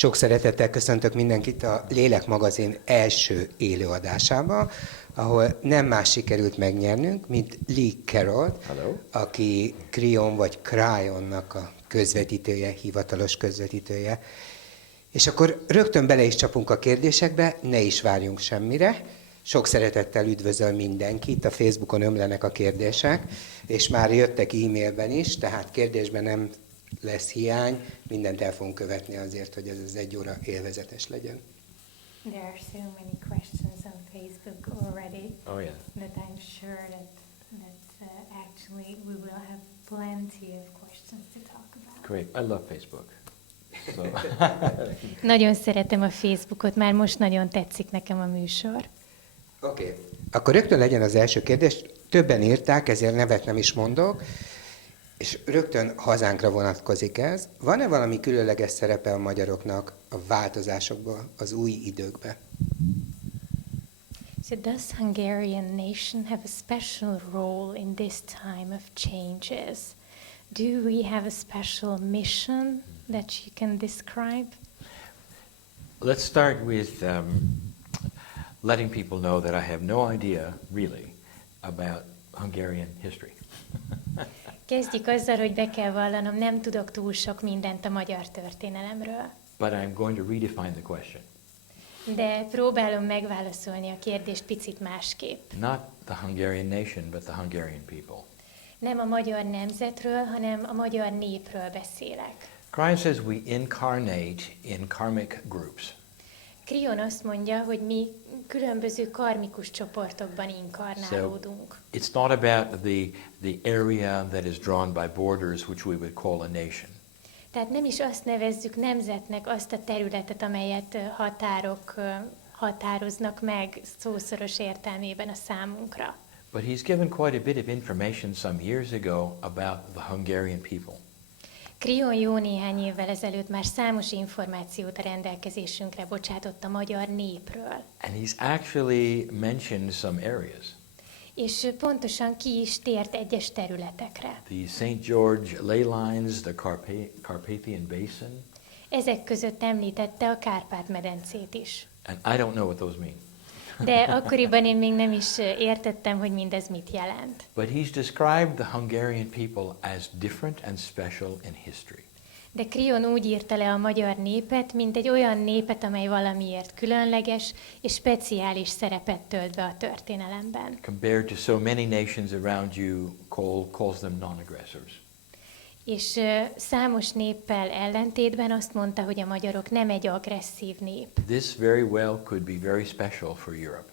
Sok szeretettel köszöntök mindenkit a Lélek Magazin első élőadásába, ahol nem más sikerült megnyernünk, mint Carroll, aki Crion vagy Cryonnak a közvetítője, hivatalos közvetítője. És akkor rögtön bele is csapunk a kérdésekbe, ne is várjunk semmire. Sok szeretettel üdvözöl mindenkit, a Facebookon ömlenek a kérdések, és már jöttek e-mailben is, tehát kérdésben nem lesz hiány, mindent el fogunk követni azért, hogy ez az egy óra élvezetes legyen. There are so many questions on Facebook already that I'm sure that actually we will have plenty of questions to talk about. Great, I love Facebook. So. Nagyon szeretem a Facebookot, már most nagyon tetszik nekem a műsor. Oké. Akkor rögtön legyen az első kérdés. Többen írták, ezért nevet nem is mondok, és rögtön hazánkra vonatkozik ez. Van-e valami különleges szerepe a magyaroknak a változásokban, az új időkben? So does Hungarian nation have a special role in this time of changes? Do we have a special mission that you can describe? Let's start with letting people know that I have no idea, really, about Hungarian history. Kezdjük azzal, hogy be kell vallanom, nem tudok túl sok mindent a magyar történelemről. But I'm going to redefine the question. De próbálom megválaszolni a kérdést picit másképp. Not the Hungarian nation, but the Hungarian people. Nem a magyar nemzetről, hanem a magyar népről beszélek. Cryon says we incarnate in karmic groups. Crion azt mondja, hogy mi különböző karmikus csoportokban inkarnálódunk. So it's not about the area that is drawn by borders, which we would call a nation. Tehát nem is azt nevezzük nemzetnek azt a területet, amelyet határok határoznak meg szószoros értelmében a számunkra. But he's given quite a bit of information some years ago about the Hungarian people. Crion jó néhány évvel ezelőtt már számos információt a rendelkezésünkre bocsátott a magyar népről. And he's actually mentioned some areas. És pontosan ki is tért egyes területekre. The St. George ley lines, the Carpathian Basin. Ezek között említette a Kárpát-medencét is. And I don't know what those mean. De akkoriban én még nem is értettem, hogy mindez mit jelent. But he's described the Hungarian people as different and special in history. De Crion úgy írta le a magyar népet, mint egy olyan népet, amely valamiért különleges és speciális szerepet tölt be a történelemben. Compared to so many nations around you, calls them non-aggressors. És számos néppel ellentétben azt mondta, hogy a magyarok nem egy agresszív nép. This very well could be very special for Europe.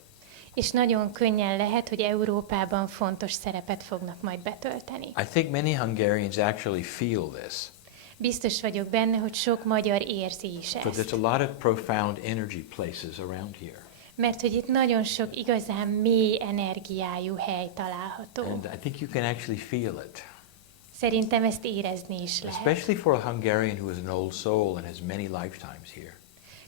És nagyon könnyen lehet, hogy Európában fontos szerepet fognak majd betölteni. I think many Hungarians actually feel this. Biztos vagyok benne, hogy sok magyar érzi is But there's ezt. a lot of profound energy places around here. Mert hogy itt nagyon sok igazán mély energiájú hely található. And I think you can actually feel it. Szerintem ezt érezni is lehet. Especially for a Hungarian who is an old soul and has many lifetimes here.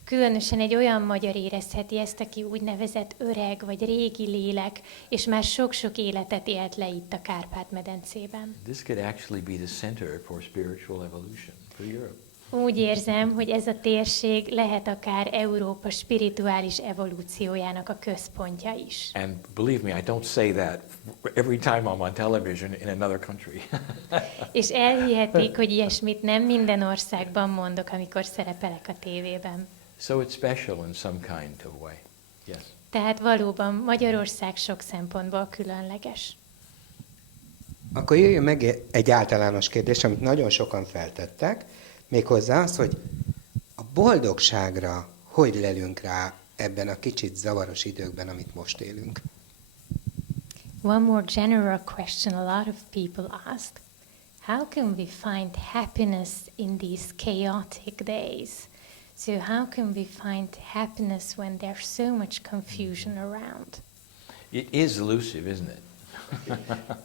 Különösen egy olyan magyar érezheti ezt, aki úgynevezett öreg vagy régi lélek, és már sok-sok életet élt le itt a Kárpát-medencében. This could actually be the center for spiritual evolution for Europe. Úgy érzem, hogy ez a térség lehet akár Európa spirituális evolúciójának a központja is. And believe me, I don't say that every time I'm on television in another country. És elhihetik, hogy ilyesmit nem minden országban mondok, amikor szerepelek a tévében. So it's special in some kind of way. Yes. Tehát valóban Magyarország sok szempontból különleges. Akkor jöjjön meg egy általános kérdés, amit nagyon sokan feltettek, méghozzá az, hogy a boldogságra hogy lelünk rá ebben a kicsit zavaros időkben, amit most élünk. One more general question a lot of people ask. How can we find happiness in these chaotic days? So how can we find happiness when there's so much confusion around? It is elusive, isn't it?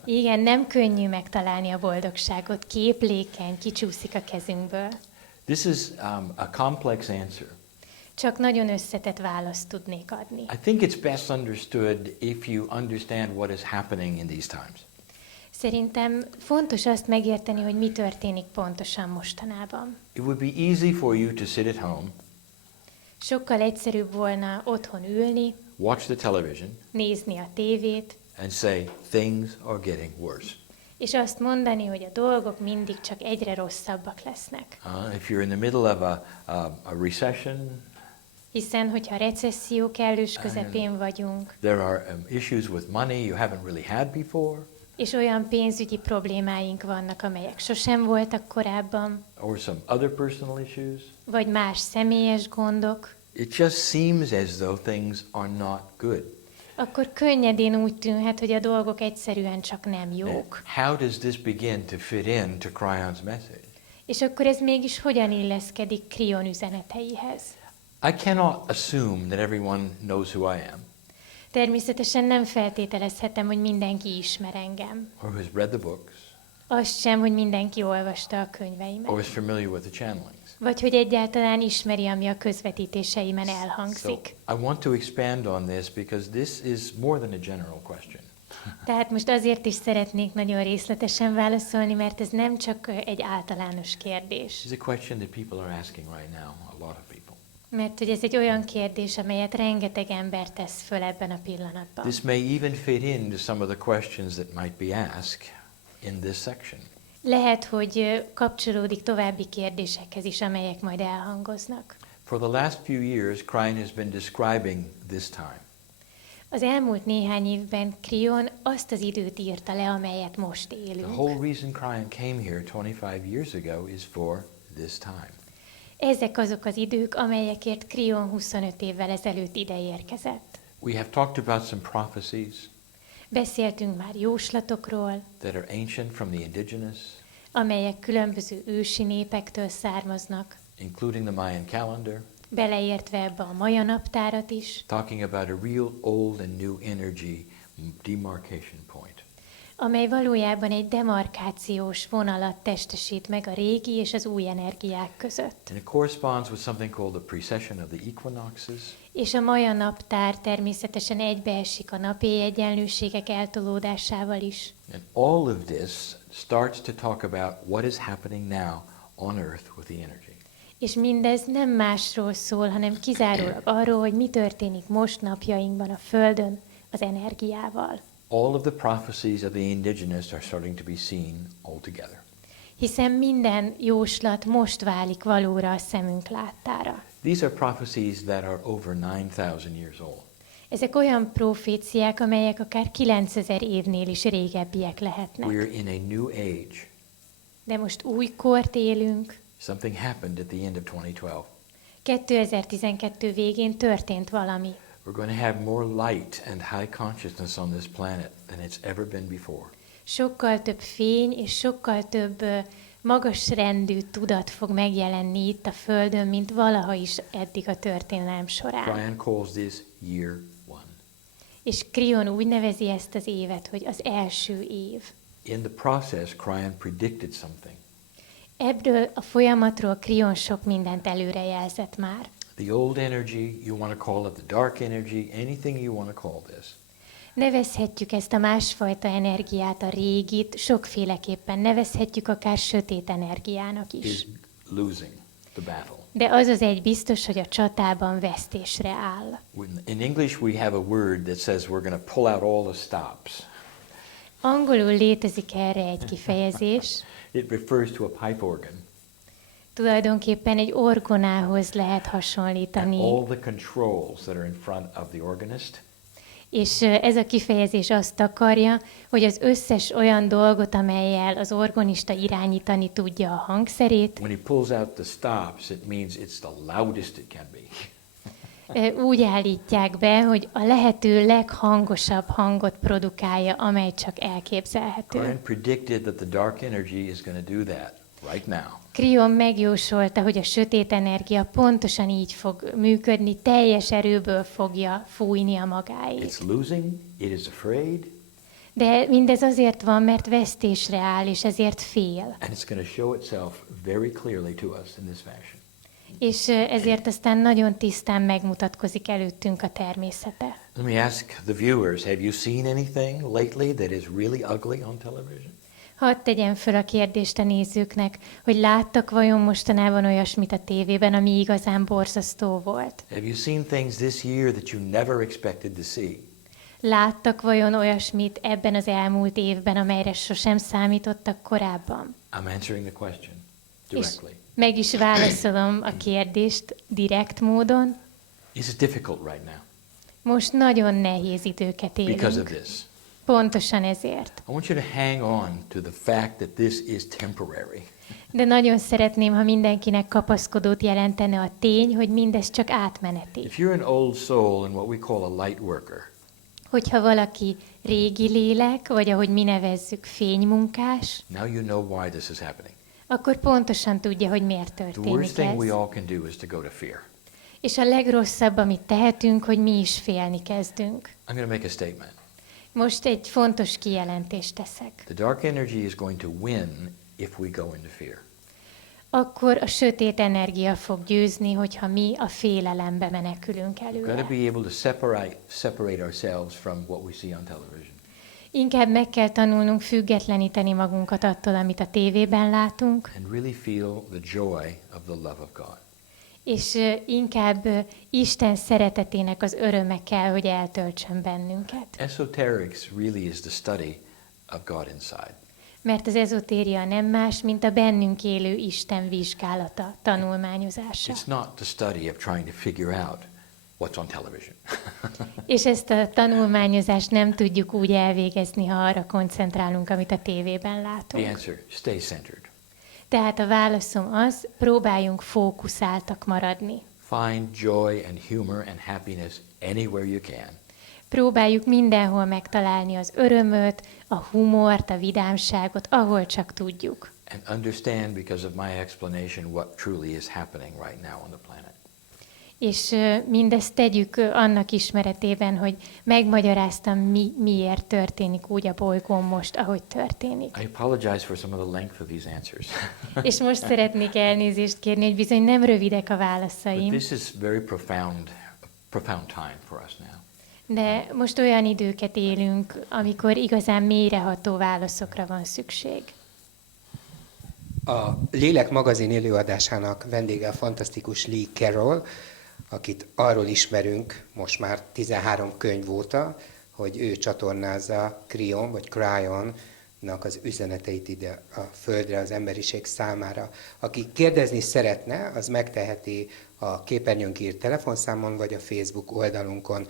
Igen, nem könnyű megtalálni a boldogságot, képlékeny, kicsúszik a kezünkből. This is a complex answer. Csak nagyon összetett választ tudnék adni. I think it's best understood if you understand what is happening in these times. Szerintem fontos azt megérteni, hogy mi történik pontosan mostanában. It would be easy for you to sit at home Sokkal egyszerűbb volna otthon ülni, watch the television, nézni a tévét, and say, things are getting worse. és azt mondani, hogy a dolgok mindig csak egyre rosszabbak lesznek. If you're in the middle of a recession, Hiszen, hogyha recesszió kellős közepén vagyunk, there are issues with money you haven't really had before, és olyan pénzügyi problémáink vannak, amelyek sosem voltak korábban, or some other personal issues, vagy más személyes gondok, it just seems as though things are not good. akkor könnyedén úgy tűnhet, hogy a dolgok egyszerűen csak nem Now, jók. how does this begin to fit in to Cryon's message? És akkor ez mégis hogyan illeszkedik Krion üzeneteihez? I cannot assume that everyone knows who I am, Természetesen nem feltételezhetem, hogy mindenki ismer engem. or has read the books, Azt sem, hogy mindenki olvasta a könyveimet. or is familiar with the channelings. Vagy hogy egyáltalán ismeri, ami a közvetítéseimen So elhangzik. I want to expand on this because this is more than a general question. Tehát most azért is szeretnék nagyon részletesen válaszolni, mert ez nem csak egy általános kérdés. It's a question that people are asking right now, a lot of people. Mert hogy ez egy olyan kérdés, amelyet rengeteg ember tesz föl ebben a pillanatban. This may even fit into some of the questions that might be asked in this section. Lehet, hogy kapcsolódik további kérdésekhez is, amelyek majd elhangoznak. For the last few years, Cryon has been describing this time. Az elmúlt néhány évben Krion azt az időt írta le, amelyet most The élünk. whole reason Cryon came here 25 years ago is for this time. Ezek azok az idők, amelyekért Krion 25 évvel ezelőtt ide érkezett. We have talked about some prophecies Beszéltünk már jóslatokról, that are ancient from the indigenous, amelyek különböző ősi népektől származnak, including the Mayan calendar, beleértve ebbe a maja naptárat is, talking about a real old and new energy demarcation point. amely valójában egy demarkációs vonalat testesít meg a régi és az új energiák között. And it corresponds with something called the precession of the equinoxes, És a maja naptár természetesen egybeesik a napi egyenlőségek eltolódásával is. and all of this starts to talk about what is happening now on Earth with the energy. És mindez nem másról szól, hanem kizárólag arról, hogy mi történik most napjainkban a Földön az energiával. All of the prophecies of the indigenous are starting to be seen all together. Hiszen minden jóslat most válik valóra a szemünk láttára. These are prophecies that are over 9,000 years old. Ezek olyan proféciák, amelyek akár 9000 évnél is régebbiek lehetnek. We're in a new age. De most új kort élünk. Something happened at the end of 2012. 2012 végén történt valami. We're going to have more light and high consciousness on this planet than it's ever been before. Sokkal több fény és sokkal több magas rendű tudat fog megjelenni itt a Földön, mint valaha is eddig a történelem során. Cryon calls this year one. És Krion úgy nevezi ezt az évet, hogy az első év. In the process, Cryon predicted something. Ebből a folyamatról Krion sok mindent előrejelzett már. The old energy, you want to call it the dark energy, anything you want to call this, Nevezhetjük ezt a másfajta energiát, a régit, sokféleképpen nevezhetjük akár sötét energiának is. is losing the battle. De az az egy biztos, hogy a csatában vesztésre áll. In English, we have a word that says we're going to pull out all the stops. Angolul létezik erre egy kifejezés, It refers to a pipe organ. tulajdonképpen egy orgonához lehet And hasonlítani, all the controls that are in front of the organist, és ez a kifejezés azt akarja, hogy az összes olyan dolgot, amellyel az orgonista irányítani tudja a hangszerét, when he pulls out the stops, it means it's the loudest it can be. úgy állítják be, hogy a lehető leghangosabb hangot produkálja, amely csak elképzelhető. Cryon predicted that the dark energy is going to do that right now. Krion megjósolta, hogy a sötét energia pontosan így fog működni, teljes erőből fogja fújni a magáét. It's losing, it is afraid, De mindez azért van, mert vesztésre áll, és ezért fél. and it's going to show itself very clearly to us in this fashion. És ezért aztán nagyon tisztán megmutatkozik előttünk a természete. Let me ask the viewers, have you seen anything lately that is really ugly on television? Hadd tegyem föl a kérdést a nézőknek, hogy láttak vajon mostanában olyasmit a tévében, ami igazán borzasztó volt? Have you seen things this year that you never expected to see? Láttak vajon olyasmit ebben az elmúlt évben, amelyre sosem számítottak korábban? I'm answering the question És directly. meg is válaszolom a kérdést direkt módon. Is it difficult right now Most nagyon nehéz időket because of élünk. this? Pontosan ezért. I want you to hang on to the fact that this is temporary. De nagyon szeretném, ha mindenkinek kapaszkodót jelentene a tény, hogy mindez csak átmeneti. If you're an old soul and what we call a light worker, Hogyha valaki régi lélek, vagy ahogy mi nevezzük, fénymunkás, now you know why this is happening. akkor pontosan tudja, hogy miért The worst történik thing we ez. all can do is to go to fear. És a legrosszabb, amit tehetünk, hogy mi is félni kezdünk. I'm going to make a statement. Most egy fontos kijelentést teszek. The dark energy is going to win if we go into fear. Akkor a sötét energia fog győzni, hogyha mi a félelembe menekülünk We've got to előle. be able to separate ourselves from what we see on television. Inkább meg kell tanulnunk függetleníteni magunkat attól, amit a tévében látunk, And really feel the joy of the love of God. és inkább Isten szeretetének az öröme kell, hogy eltöltsön bennünket. Esoterics really is the study of God inside. Mert az ezotéria nem más, mint a bennünk élő Isten vizsgálata, tanulmányozása. It's not the study of trying to figure out what's on television. És ezt a tanulmányozást nem tudjuk úgy elvégezni, ha arra koncentrálunk, amit a tévében The látunk. answer, stay centered. Tehát a válaszom az, próbáljunk fókuszáltak maradni. Find joy and humor and happiness anywhere you can. Próbáljuk mindenhol megtalálni az örömöt, a humort, a vidámságot, ahol csak tudjuk. And understand, because of my explanation, what truly is happening right now on the planet. És mindezt tegyük annak ismeretében, hogy megmagyaráztam, miért történik úgy a bolygón most, ahogy történik. I apologize for some of the length of these answers. És most szeretnék elnézést kérni, hogy bizony nem rövidek a But válaszaim, this is very profound time for us now. de most olyan időket élünk, amikor igazán mélyreható válaszokra van szükség. A Lélek magazin élőadásának vendége a fantasztikus Carroll, akit arról ismerünk most már 13 könyv óta, hogy ő csatornázza Cryon-nak az üzeneteit ide a földre, az emberiség számára. Aki kérdezni szeretne, az megteheti a képernyőn írt telefonszámon, vagy a Facebook oldalunkon.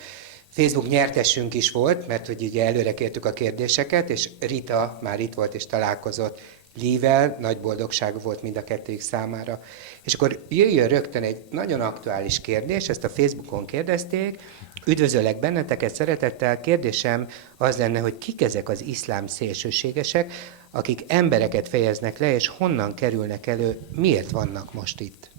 Facebook nyertesünk is volt, mert hogy ugye előre kértük a kérdéseket, és Rita már itt volt és találkozott Lee-vel, nagy boldogság volt mind a kettőjük számára. És akkor jöjjön rögtön egy nagyon aktuális kérdés, ezt a Facebookon kérdezték. Üdvözöllek benneteket szeretettel, kérdésem az lenne, hogy kik ezek az iszlám szélsőségesek, akik embereket fejeznek le, és honnan kerülnek elő, miért vannak most itt?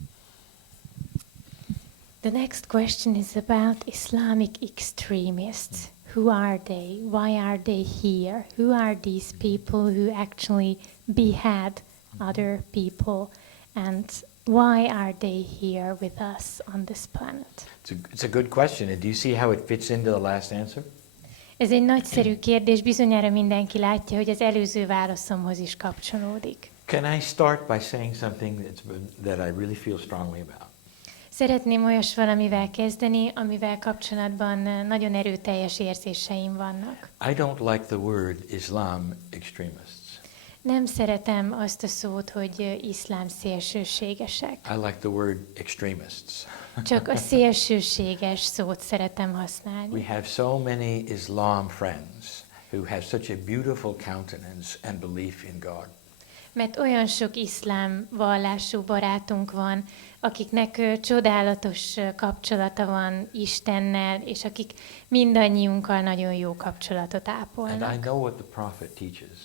The next question is about Islamic extremists. Who are they? Why are they here? Who are these people who actually behead other people? And why are they here with us on this planet? It's a good question. And do you see how it fits into the last answer? Ez egy nagyszerű kérdés, bizonyára mindenki látja, hogy az előző válaszomhoz is kapcsolódik. Can I start by saying something that I really feel strongly about? Szeretném olyas valamivel kezdeni, amivel kapcsolatban nagyon erőteljes érzéseim vannak. I don't like the word Islam extremists. Nem szeretem azt a szót, hogy iszlám szélsőségesek. I like the word extremists. Csak a szélsőséges szót szeretem We használni. have so many Islam friends who have such a beautiful countenance and belief in God. Mert olyan sok iszlám vallású barátunk van, akiknek csodálatos kapcsolata van Istennel, és akik mindannyiunkkal nagyon jó kapcsolatot And I ápolnak. know what the prophet teaches.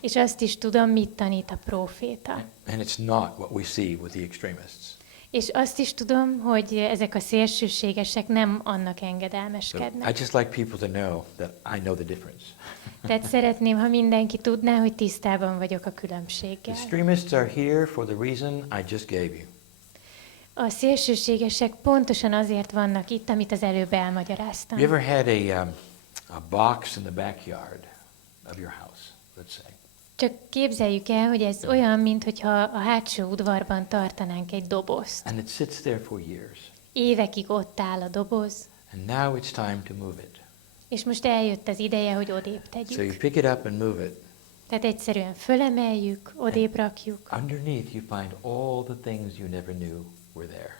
És azt is tudom, mit tanít a próféta. And it's not what we see with the extremists. És azt is tudom, hogy ezek a szélsőségesek nem annak So I engedelmeskednek. just like people to know that I know the difference. Tehát szeretném, ha mindenki tudná, hogy tisztában vagyok a The különbséggel. extremists are here for the reason I just gave you. A szélsőségesek pontosan azért vannak itt, amit az előbb elmagyaráztam. You ever had a box in the backyard of your house, let's say? Csak képzeljük el, hogy ez olyan, mintha a hátsó udvarban tartanánk egy dobozt. And it sits there for years. Évekig ott áll a doboz, And now it's time to move it. és most eljött az ideje, hogy odébb So you tegyük. pick it up and move it. Tehát egyszerűen fölemeljük, odébb rakjuk, Underneath you find all the things you never knew were there.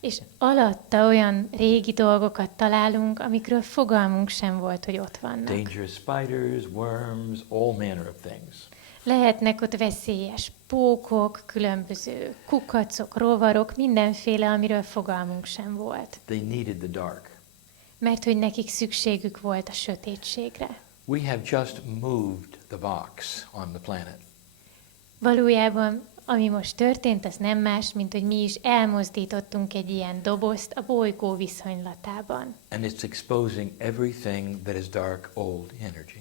és alatta olyan régi dolgokat találunk, amikről fogalmunk sem volt, hogy ott vannak. Dangerous spiders, worms, all manner of things. Lehetnek ott veszélyes pókok, különböző kukacok, rovarok, mindenféle, amiről fogalmunk sem volt. They needed the dark. Mert hogy nekik szükségük volt a sötétségre. We have just moved the box on the planet. Valójában, ami most történt, az nem más, mint hogy mi is elmozdítottunk egy ilyen dobozt a bolygó viszonylatában. And it's exposing everything that is dark, old energy.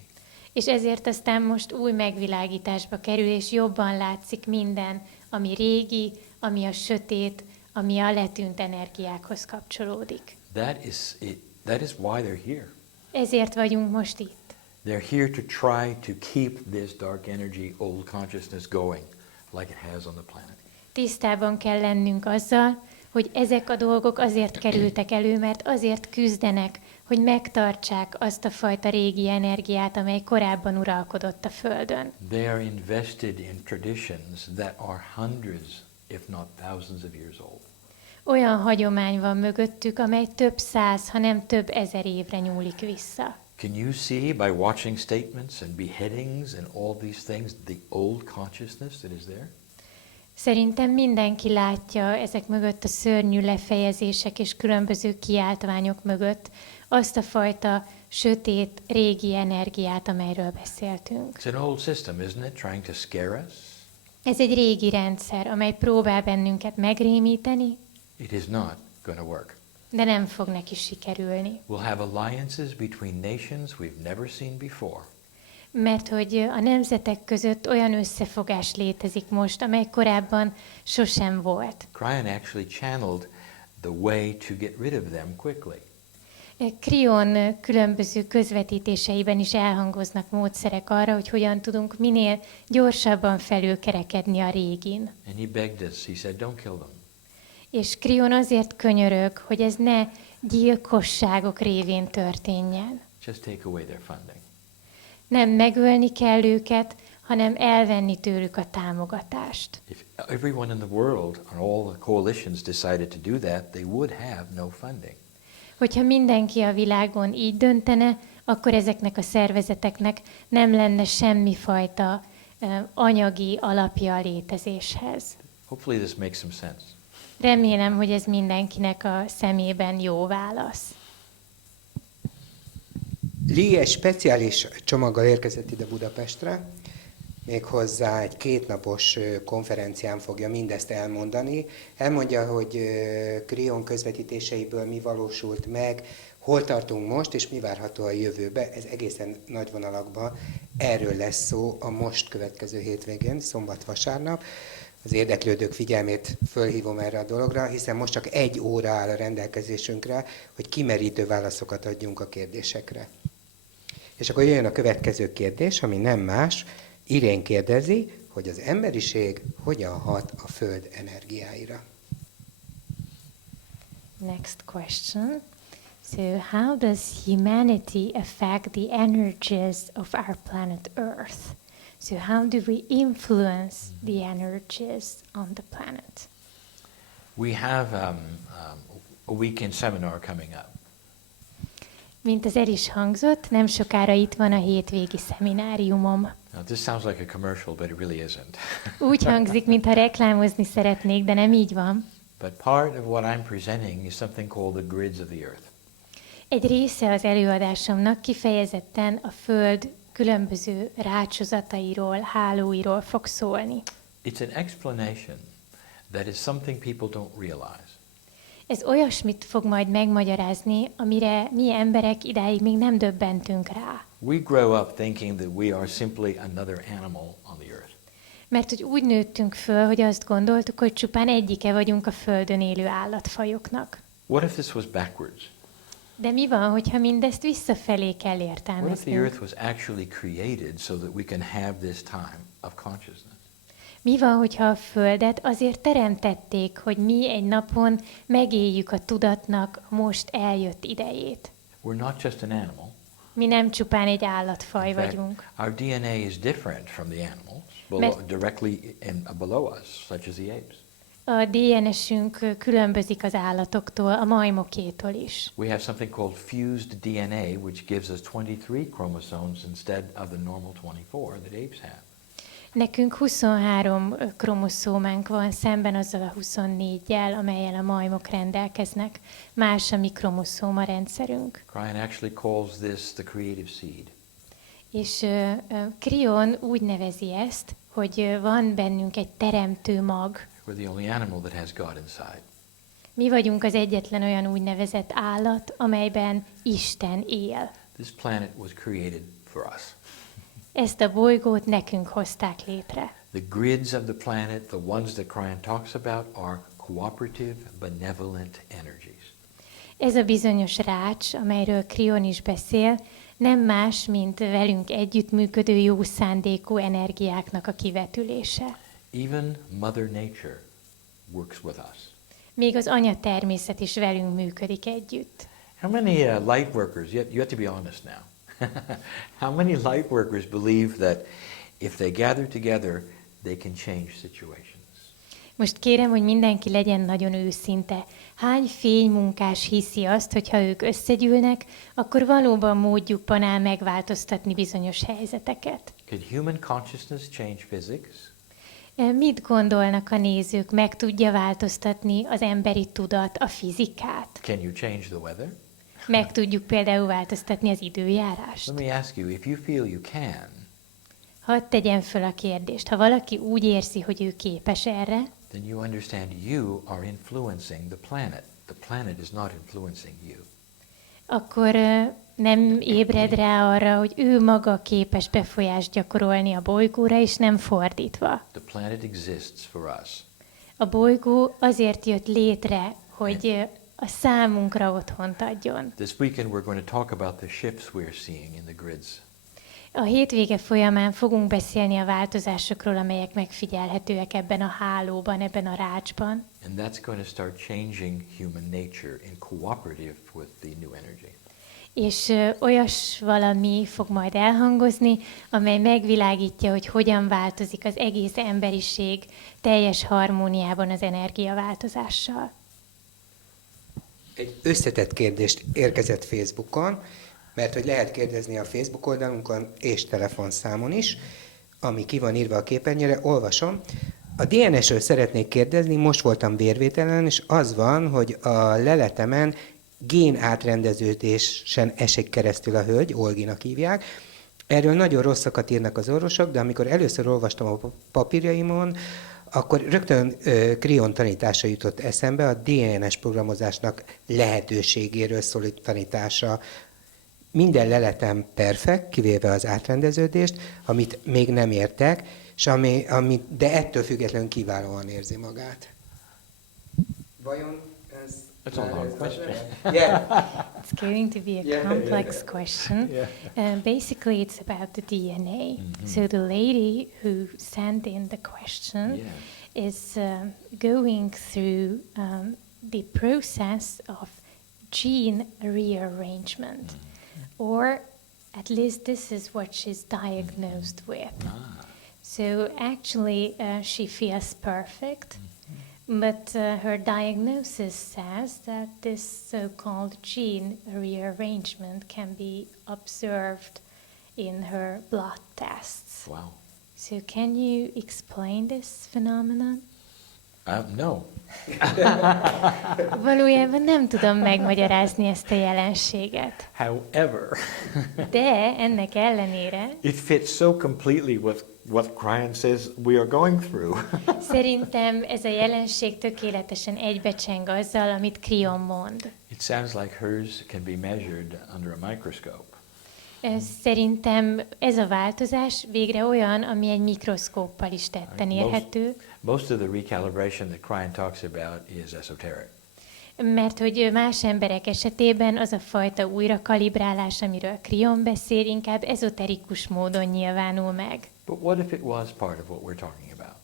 És ezért aztán most új megvilágításba kerül, és jobban látszik minden, ami régi, ami a sötét, ami a letűnt energiákhoz kapcsolódik. That is why they're here. Ezért vagyunk most itt. They're here to try to keep this dark energy, old consciousness going like it has on the planet. Tisztában kell lennünk azzal, hogy ezek a dolgok azért kerültek elő, mert azért küzdenek, hogy megtartsák azt a fajta régi energiát, amely korábban uralkodott a Földön. They are invested in traditions that are hundreds, if not thousands of years old. Olyan hagyomány van mögöttük, amely több száz, hanem több ezer évre nyúlik vissza. Can you see by watching statements and beheadings and all these things the old consciousness that is there? Szerintem mindenki látja ezek mögött a szörnyű lefejezések és különböző kiáltványok mögött azt a fajta sötét, régi energiát, amelyről beszéltünk. It's an old system, isn't it? Trying to scare us? Ez egy régi rendszer, amely próbál bennünket megrémíteni, It is not going to work. de nem fog neki sikerülni. We'll have alliances between nations we've never seen before. Mert hogy a nemzetek között olyan összefogás létezik most, amely korábban sosem volt. Cryon actually channeled the way to get rid of them quickly. Krion különböző közvetítéseiben is elhangoznak módszerek arra, hogy hogyan tudunk minél gyorsabban felülkerekedni a régin. And he begged us, he said, don't kill them. És Krion azért könyörög, hogy ez ne gyilkosságok révén történjen. Just take away their funding. Nem megölni kell őket, hanem elvenni tőlük a támogatást. If everyone in the world and all the coalitions decided to do that, they would have no funding. Hogyha mindenki a világon így döntene, akkor ezeknek a szervezeteknek nem lenne semmifajta anyagi alapja a létezéshez. Hopefully this makes some sense. Remélem, hogy ez mindenkinek a szemében jó válasz. Lee egy speciális csomaggal érkezett ide Budapestre, méghozzá egy 2 napos konferencián fogja mindezt elmondani. Elmondja, hogy Krion közvetítéseiből mi valósult meg, hol tartunk most, és mi várható a jövőbe. Ez egészen nagy vonalakban erről lesz szó a most következő hétvégén, szombat-vasárnap. Az érdeklődők figyelmét fölhívom erre a dologra, hiszen most csak 1 óra áll a rendelkezésünkre, hogy kimerítő válaszokat adjunk a kérdésekre. És akkor jöjjön a következő kérdés, ami nem más. Irén kérdezi, hogy az emberiség hogyan hat a Föld energiáira. Next question. So, how does humanity affect the energies of our planet Earth? So, how do we influence the energies on the planet? We have a weekend seminar coming up. Mint az el is hangzott, nem sokára itt van a hétvégi szemináriumom. Now, this sounds like a commercial, but it really isn't. Úgy hangzik, mintha reklámozni szeretnék, de nem így van. But part of what I'm presenting is something called the grids of the earth. Egy része az előadásomnak kifejezetten a Föld különböző rácsozatairól, hálóiról fog szólni. It's an explanation that is something people don't realize. Ez olyasmit fog majd megmagyarázni, amire mi emberek idáig még nem döbbentünk rá. We grow up thinking that we are simply another animal on the earth. Mert hogy úgy nőttünk föl, hogy azt gondoltuk, hogy csupán egyike vagyunk a Földön élő állatfajoknak. What if this was backwards? De mi van, hogyha mindezt visszafelé kell What if the értelmeznünk? earth was actually created so that we can have this time of consciousness? Mi van, hogyha a Földet azért teremtették, hogy mi egy napon megéljük a tudatnak a most eljött idejét? We're not just an animal. Mi nem csupán egy állatfaj In fact, vagyunk. our DNA is different from the animals, directly below us, such as the apes. A DNS-ünk különbözik az állatoktól, a majmokétól is. We have something called fused DNA, which gives us 23 chromosomes instead of the normal 24 that apes have. Nekünk 23 kromoszómánk van szemben azzal a 24-jel, amellyel a majmok rendelkeznek. Más a mi kromoszóma rendszerünk. Brian actually calls this the creative seed. És Krion úgy nevezi ezt, hogy van bennünk egy teremtő mag. We're the only animal that has God inside. Mi vagyunk az egyetlen olyan úgynevezett állat, amelyben Isten él. This planet was created for us. Ezt a bolygót nekünk hozták létre. The grids of the planet, the ones that Brian talks about, are cooperative, benevolent energies. Ez a bizonyos rács, amelyről Krion is beszél, nem más, mint velünk együttműködő jó szándékú energiáknak a kivetülése. Even Mother Nature works with us. Még az anya természet is velünk működik együtt. How many light workers, you have to be honest now, how many light workers believe that if they gather together, they can change situations? Most kérem, hogy mindenki legyen nagyon őszinte. Hány fénymunkás hiszi azt, hogy ha ők összegyűlnek, akkor valóban módjukban áll megváltoztatni bizonyos helyzeteket? Could human consciousness change physics? Mit gondolnak a nézők? Meg tudja változtatni az emberi tudat a fizikát? Can you change the weather? Meg tudjuk például változtatni az időjárást? Let me ask you, if you feel you can, Hadd tegyem föl a kérdést. Ha valaki úgy érzi, hogy ő képes erre, then you understand you are influencing the planet. The planet is not influencing you. akkor nem ébred rá arra, hogy ő maga képes befolyást gyakorolni a bolygóra, és nem fordítva. The planet exists for us. A bolygó azért jött létre, hogy a számunkra otthont adjon. This weekend we're going to talk about the shifts we're seeing in the grids. A hétvége folyamán fogunk beszélni a változásokról, amelyek megfigyelhetőek ebben a hálóban, ebben a rácsban. And that's going to start changing human nature in cooperative with the new energy. És olyas valami fog majd elhangozni, amely megvilágítja, hogy hogyan változik az egész emberiség teljes harmóniában az energiaváltozással. Egy összetett kérdést érkezett Facebookon, mert hogy lehet kérdezni a Facebook oldalunkon és telefonszámon is, ami ki van írva a képernyőre, olvasom. A DNS-ről szeretnék kérdezni, most voltam vérvételen, és az van, hogy a leletemen gén átrendeződésen esik keresztül a hölgy, Olginak hívják. Erről nagyon rosszakat írnak az orvosok, de amikor először olvastam a papírjaimon, akkor rögtön Krion tanítása jutott eszembe, a DNS programozásnak lehetőségéről szóló tanítása. Minden leletem perfekt, kivéve az átrendeződést, amit még nem értek, és de ettől függetlenül kiválóan érzi magát. Vajon ez... That's a long question. Yeah. It's going to be a complex question. Basically, it's about the DNA. Mm-hmm. So the lady who sent in the question is going through the process of gene rearrangement. Or at least this is what she's diagnosed with. So actually she feels perfect, but her diagnosis says that this so-called gene rearrangement can be observed in her blood tests. Wow. So can you explain this phenomenon? No. Valójában nem tudom megmagyarázni ezt a jelenséget. However, De ennek ellenére it fits so completely with what Brian says we are going through. szerintem ez a jelenség tökéletesen egybecseng azzal, amit Krion mond. It sounds like hers can be measured under a microscope. Szerintem ez a változás végre olyan, ami egy mikroszkóppal is tetten érhető. Most of the recalibration that Brian talks about is esoteric. Mert hogy más emberek esetében az a fajta újrakalibrálás, amiről Krion beszél, inkább ezoterikus módon nyilvánul meg. But what if it was part of what we're talking about?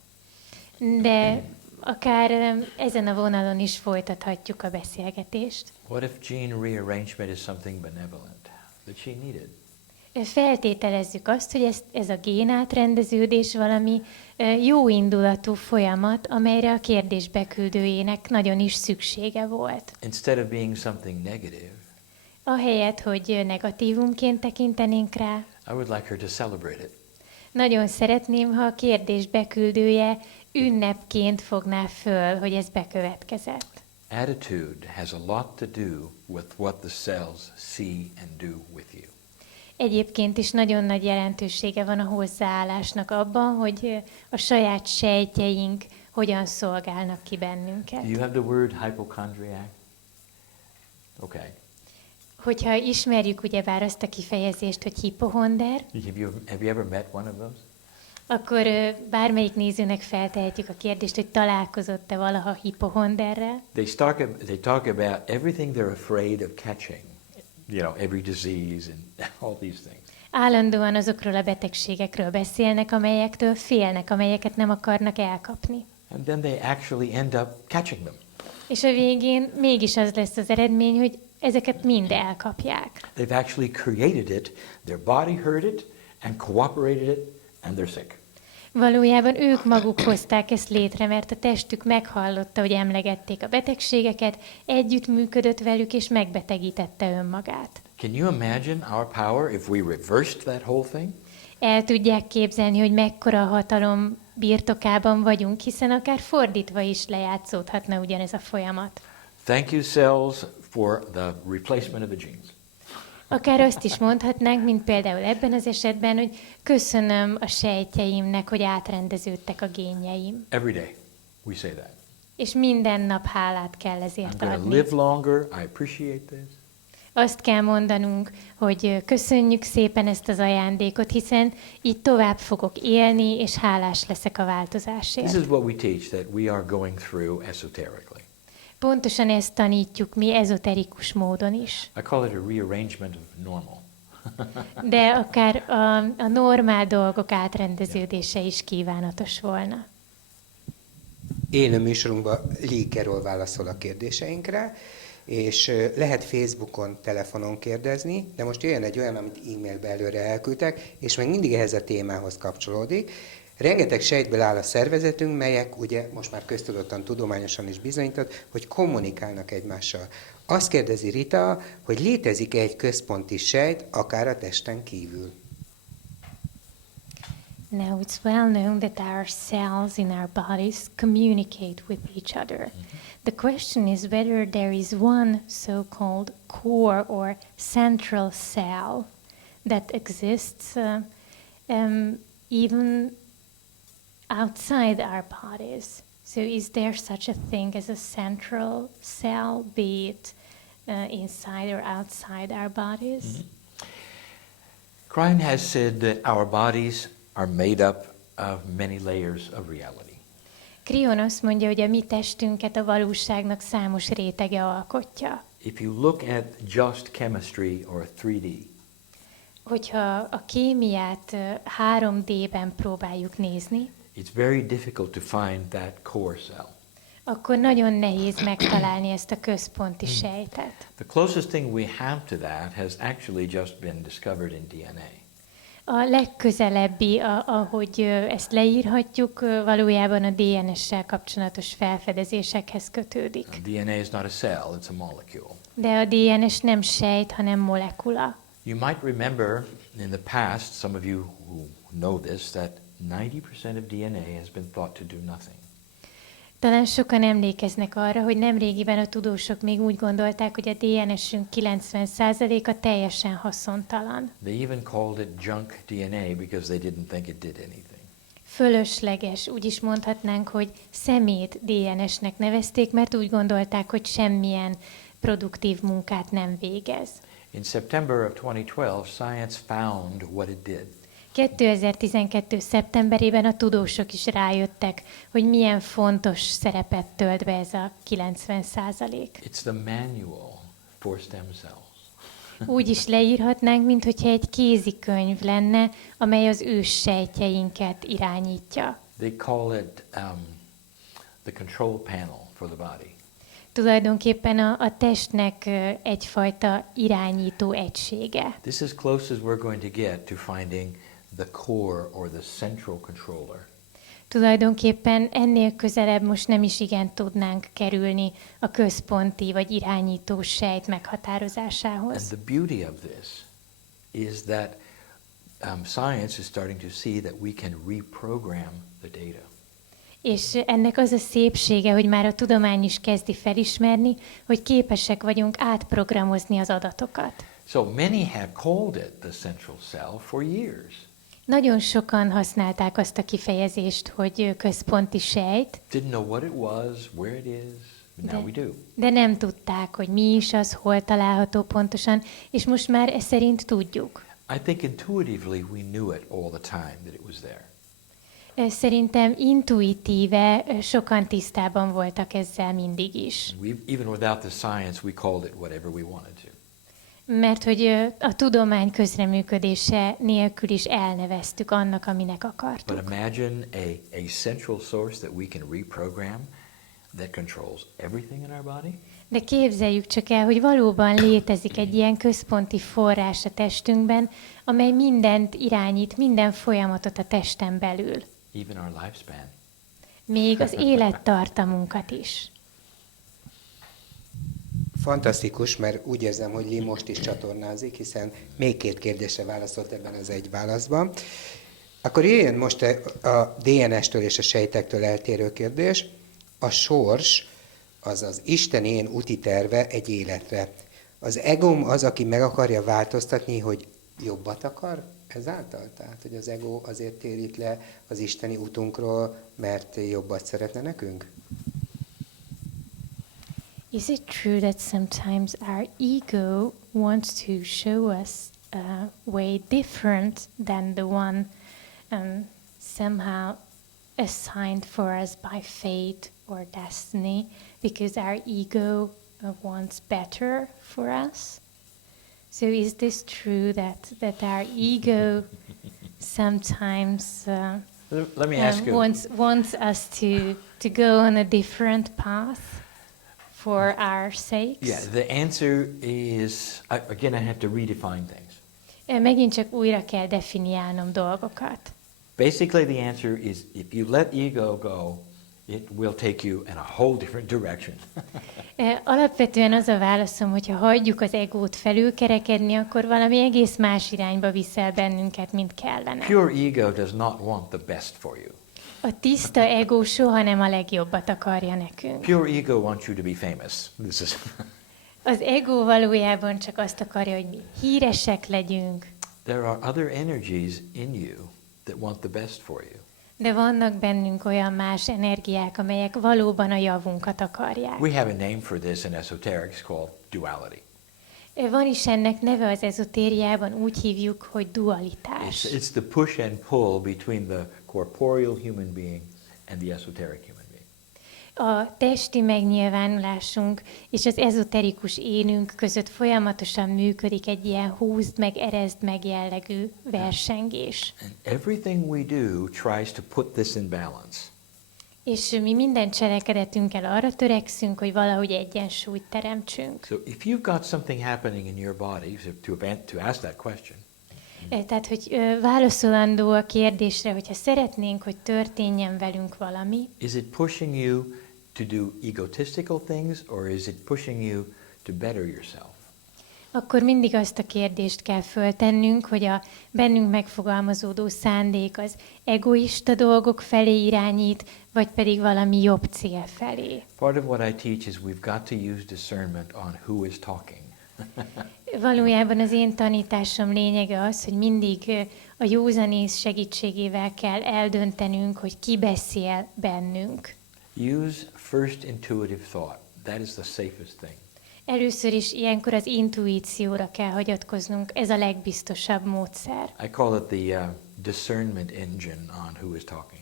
De akár ezen a vonalon is folytathatjuk a beszélgetést. What if gene rearrangement is something benevolent that she needed? Feltételezzük azt, hogy ez a génátrendeződés valami jó indulatú folyamat, amelyre a kérdés beküldőjének nagyon is szüksége volt. Instead of being something negative, Ahelyett, hogy negatívumként tekintenénk rá, I would like her to celebrate it. nagyon szeretném, ha a kérdés beküldője ünnepként fogná föl, hogy ez bekövetkezett. Attitude has a lot to do with what the cells see and do with you. Egyébként is nagyon nagy jelentősége van a hozzáállásnak abban, hogy a saját sejtjeink hogyan szolgálnak ki bennünket. Do you have the word hypochondriac? Okay. Hogyha ismerjük ugyebár azt a kifejezést, hogy hipohonder, Have you ever met one of those? akkor bármelyik nézőnek feltehetjük a kérdést, hogy találkozott-e valaha hipohonderrel. They talk about everything they're afraid of catching. You know, every disease and all these things. Állandóan azokról a betegségekről beszélnek, amelyektől félnek, amelyeket nem akarnak elkapni. And then they actually end up catching them. És a végén mégis az lesz az eredmény, hogy ezeket mind elkapják. They've actually created it, their body heard it and cooperated it, and they're sick. Valójában ők maguk hozták ezt létre, mert a testük meghallotta, hogy emlegették a betegségeket, együttműködött velük és megbetegítette önmagát. Can you imagine our power if we reversed that whole thing? El tudják képzelni, hogy mekkora hatalom birtokában vagyunk, hiszen akár fordítva is lejátszódhatna ugyanez a folyamat. Thank you, cells, for the replacement of the genes. Akár azt is mondhatnánk, mint például ebben az esetben, hogy köszönöm a sejtjeimnek, hogy átrendeződtek a génjeim. Every day we say that. És minden nap hálát kell I'm ezért going to adni. live longer. I appreciate this. Azt kell mondanunk, hogy köszönjük szépen ezt az ajándékot, hiszen így tovább fogok élni, és hálás leszek a változásért. This is what we teach that we are going through esoterically. Pontosan ezt tanítjuk mi ezoterikus módon is. I call it a rearrangement of normal. De akár a normál dolgok átrendeződése is kívánatos volna. Élő műsorunkban Carroll válaszol a kérdéseinkre, és lehet Facebookon, telefonon kérdezni, de most jöjjön egy olyan, amit e-mailbe előre elküldtek, és még mindig ehhez a témához kapcsolódik. Rengeteg sejtből áll a szervezetünk, melyek ugye most már köztudottan, tudományosan is bizonyított, hogy kommunikálnak egymással. Azt kérdezi Rita, hogy létezik-e egy központi sejt, akár a testen kívül? Now it's well known that our cells in our bodies communicate with each other. The question is whether there is one so-called core or central cell that exists even outside our bodies. So is there such a thing as a central cell, be it inside or outside our bodies? Krein has said that our bodies are made up of many layers of reality. Krion azt mondja, hogy a mi testünket a valóságnak számos rétege alkotja. If you look at just chemistry or 3D, Hogyha a kémiát 3D-ben próbáljuk nézni, it's very difficult to find that core cell. akkor nagyon nehéz megtalálni ezt a központi sejtet. The closest thing we have to that has actually just been discovered in DNA. A legközelebbi, ahogy ezt leírhatjuk, valójában a DNS-sel kapcsolatos felfedezésekhez kötődik. A DNA is not a cell, it's a molecule. De a DNS nem sejt, hanem molekula. You might remember in the past, some of you who know this, that 90% of DNA has been thought to do nothing. Talán sokan emlékeznek arra, hogy nemrégiben a tudósok még úgy gondolták, hogy a DNS-ünk 90%-a teljesen haszontalan. They even called it junk DNA because they didn't think it did anything. Fölösleges, úgy is mondhatnánk, hogy szemét DNS-nek nevezték, mert úgy gondolták, hogy semmilyen produktív munkát nem végez. In September of 2012, science found what it did. 2012. szeptemberében a tudósok is rájöttek, hogy milyen fontos szerepet tölt be ez a 90%. It's the manual for stem cells. Úgy is leírhatnánk, minthogyha egy kézikönyv lenne, amely az őssejtjeinket irányítja. They call it the control panel for the body. Tulajdonképpen a testnek egyfajta irányító egysége. This is close as we're going to get to finding the core or the central controller. Tulajdonképpen ennél közelebb most nem is igen tudnánk kerülni a központi vagy irányító sejt meghatározásához. And the beauty of this is that science is starting to see that we can reprogram the data. És ennek az a szépsége, hogy már a tudomány is kezdi felismerni, hogy képesek vagyunk átprogramozni az adatokat. So many have called it the central cell for years. Nagyon sokan használták azt a kifejezést, hogy központi sejt, Didn't know what it was, where it is, but now we do. de nem tudták, hogy mi is az, hol található pontosan, és most már ezt szerint tudjuk. I think intuitively we knew it all the time that it was there. Szerintem intuitíve sokan tisztában voltak ezzel mindig is. Even without the science, we called it whatever we wanted to. Mert hogy a tudomány közreműködése nélkül is elneveztük annak, aminek But akartuk. imagine a central source that we can reprogram that controls everything in our body. De képzeljük csak el, hogy valóban létezik egy ilyen központi forrás a testünkben, amely mindent irányít, minden folyamatot a testen belül. Even our lifespan. Még az élettartamunkat is. Fantasztikus, mert úgy érzem, hogy Lee most is csatornázik, hiszen még 2 kérdésre válaszolt ebben az egy válaszban. Akkor jöjjön most a DNS-től és a sejtektől eltérő kérdés. A sors, az az Isten én úti terve egy életre. Az egóm az, aki meg akarja változtatni, hogy jobbat akar ezáltal? Tehát, hogy az ego azért térít le az isteni útunkról, mert jobbat szeretne nekünk? Is it true that sometimes our ego wants to show us a way different than the one somehow assigned for us by fate or destiny, because our ego wants better for us? So is this true that our ego sometimes Let me ask you. wants us to go on a different path for our sakes? Yeah, the answer is, again, I have to redefine things. Megint csak újra kell definiálnom dolgokat. Basically, the answer is if you let ego go, it will take you in a whole different direction. Alapvetően az a válaszom, hogyha hagyjuk az egót felülkerekedni, akkor valami egész más irányba viszel bennünket, mint kellene. Pure ego does not want the best for you. A tiszta egó soha nem a legjobbat akarja nekünk. Pure ego wants you to be famous. This is Az egó valójában csak azt akarja, hogy mi híresek legyünk, There are other energies in you that want the best for you. de vannak bennünk olyan más energiák, amelyek valóban a javunkat akarják. We have a name for this in esoterics called duality. Van is ennek neve az ezotériában, úgy hívjuk, hogy dualitás. It's the push and pull between the corporeal human being and the esoteric human being. A testi megnyilvánulásunk és az ezoterikus énünk között folyamatosan működik egy ilyen húzd meg, erezd meg jellegű versengés. And everything we do tries to put this in balance. És mi minden cselekedetünkkel arra törekszünk, hogy valahogy egyensúlyt teremtsünk. So if you've got something happening in your body, to ask that question, Tehát, hogy válaszolandó a kérdésre, hogyha szeretnénk, hogy történjen velünk valami, is it pushing you to do egotistical things, or is it pushing you to better yourself? akkor mindig azt a kérdést kell föltennünk, hogy a bennünk megfogalmazódó szándék az egoista dolgok felé irányít, vagy pedig valami jobb cél felé. Part of what I teach is we've got to use discernment on who is talking. Valójában az én tanításom lényege az, hogy mindig a józanész segítségével kell eldöntenünk, hogy ki beszél bennünk. Use first intuitive thought. That is the safest thing. Először is ilyenkor az intuícióra kell hagyatkoznunk, ez a legbiztosabb módszer. I call it discernment engine on who is talking.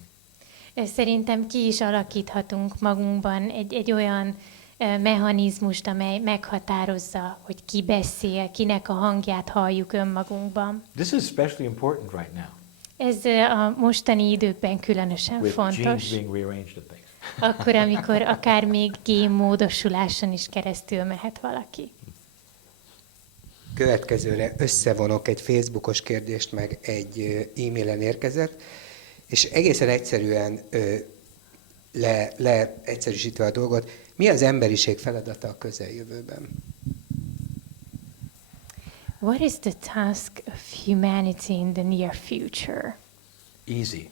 Szerintem ki is alakíthatunk magunkban egy olyan mechanizmust, amely meghatározza, hogy ki beszél, kinek a hangját halljuk önmagunkban. This is especially important right now. Ez a mostani időkben különösen With genes fontos. being rearranged and things. Akkor, amikor akár még génmódosuláson is keresztül mehet valaki. Következőre összevonok egy Facebookos kérdést, meg egy e-mailen érkezett, és egészen egyszerűen leegyszerűsítve a dolgot, mi az emberiség feladata a közeljövőben? What is the task of humanity in the near future? Easy.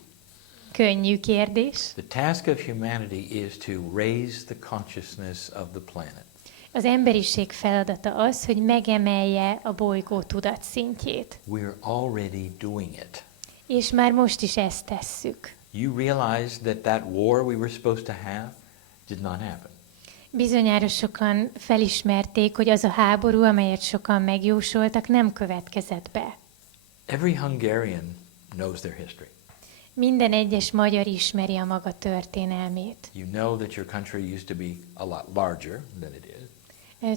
Könnyű kérdés. The task of humanity is to raise the consciousness of the planet. Az emberiség feladata az, hogy megemelje a bolygó tudatszintjét. We're already doing it. És már most is ezt tesszük. You realize that war we were supposed to have did not happen. Bizonyára sokan felismerték, hogy az a háború, amelyet sokan megjósoltak, nem következett be. Every Hungarian knows their history. Minden egyes magyar ismeri a maga történelmét. You know that your country used to be a lot larger than it is.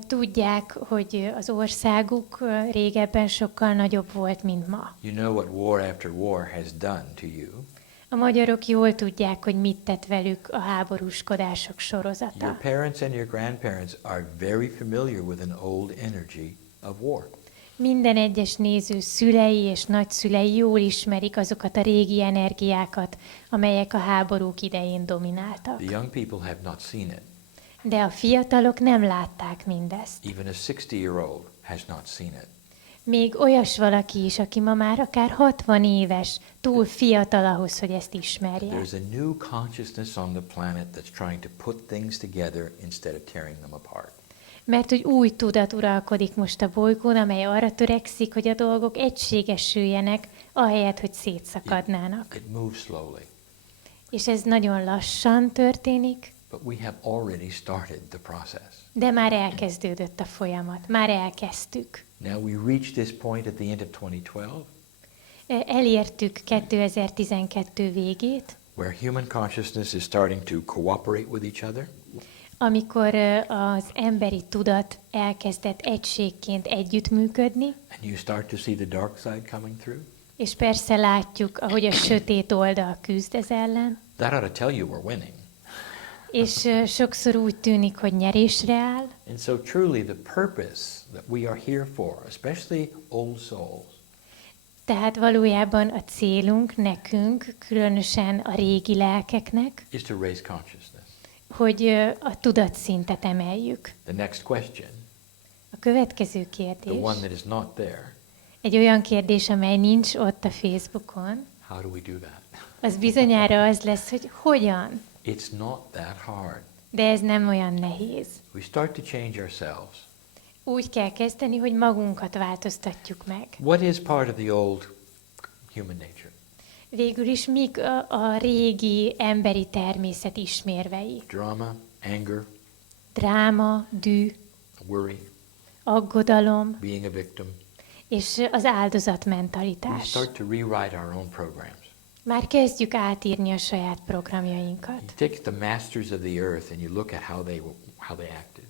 Tudják, hogy az országuk régebben sokkal nagyobb volt, mint ma. You know what war after war has done to you. A magyarok jól tudják, hogy mit tett velük a háborúskodások sorozata. Your parents and your grandparents are very familiar with an old energy of war. Minden egyes néző szülei és nagyszülei jól ismerik azokat a régi energiákat, amelyek a háborúk idején domináltak. The young people have not seen it. De a fiatalok nem látták mindezt. Even a 60-year-old has not seen it. Még olyas valaki is, aki ma már akár 60 éves, túl fiatal ahhoz, hogy ezt ismerje. There's a new consciousness on the planet that's trying to put things together instead of tearing them apart. Mert hogy új tudat uralkodik most a bolygón, amely arra törekszik, hogy a dolgok egységesüljenek, ahelyett, hogy szétszakadnának. It moves slowly. És ez nagyon lassan történik, But we have already started the process. de már elkezdődött a folyamat, már elkezdtük. Now we reach this point at the end of 2012 Elértük 2012 végét, where human consciousness is starting to cooperate with each other. Amikor az emberi tudat elkezdett egységként együttműködni, And you start to see the dark side coming through. és persze látjuk, ahogy a sötét oldal küzd ez ellen, That ought to tell you we're winning. és sokszor úgy tűnik, hogy nyerésre áll. And so truly the purpose that we are here for, especially old souls, Tehát valójában a célunk nekünk, különösen a régi lelkeknek, is to raise consciousness. hogy a tudatszintet emeljük. The next question, A következő the kérdés, one that is not there, egy olyan kérdés, amely nincs ott a Facebookon, how do we do that? az bizonyára az lesz, hogy hogyan. It's not that hard. De ez nem olyan nehéz. We start to change ourselves. Úgy kell kezdeni, hogy magunkat változtatjuk meg. What is part of the old human nature? Végül is mik a régi emberi természet ismérvei? Drama, anger, Dráma, dű, worry, aggodalom being a victim. és az We áldozatmentalitás. start to rewrite our own programs. Már kezdjük átírni a saját programjainkat. You take the masters of the earth and you look at how they acted.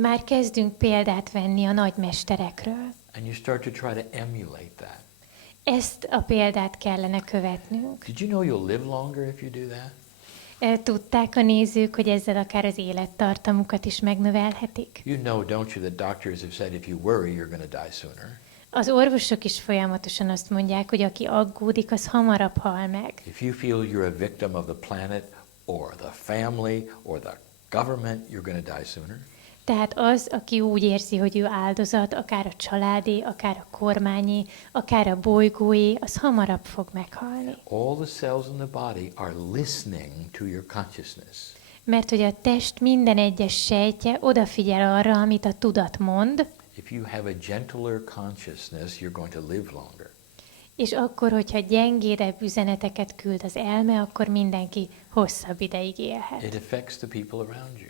Már kezdünk példát venni a nagymesterekről. And you start to try to emulate that. Ezt a példát kellene követnünk. Did you know you'll live longer if you do that? Tudták a nézők, hogy ezzel akár az élettartamukat is megnövelhetik? You know, don't you, that doctors have said if you worry, you're going to die sooner. Az orvosok is folyamatosan azt mondják, hogy aki aggódik, az hamarabb hal meg. If you feel you're a victim of the planet or the family or the government, you're going to die sooner. Tehát az, aki úgy érzi, hogy ő áldozat, akár a családé, akár a kormányé, akár a bolygóé, az hamarabb fog meghalni. All the cells in the body are listening to your consciousness. Mert hogy a test minden egyes sejtje odafigyel arra, amit a tudat mond, If you have a gentler consciousness, you're going to live longer. és akkor, hogyha gyengédebb üzeneteket küld az elme, akkor mindenki hosszabb ideig élhet. It affects the people around you.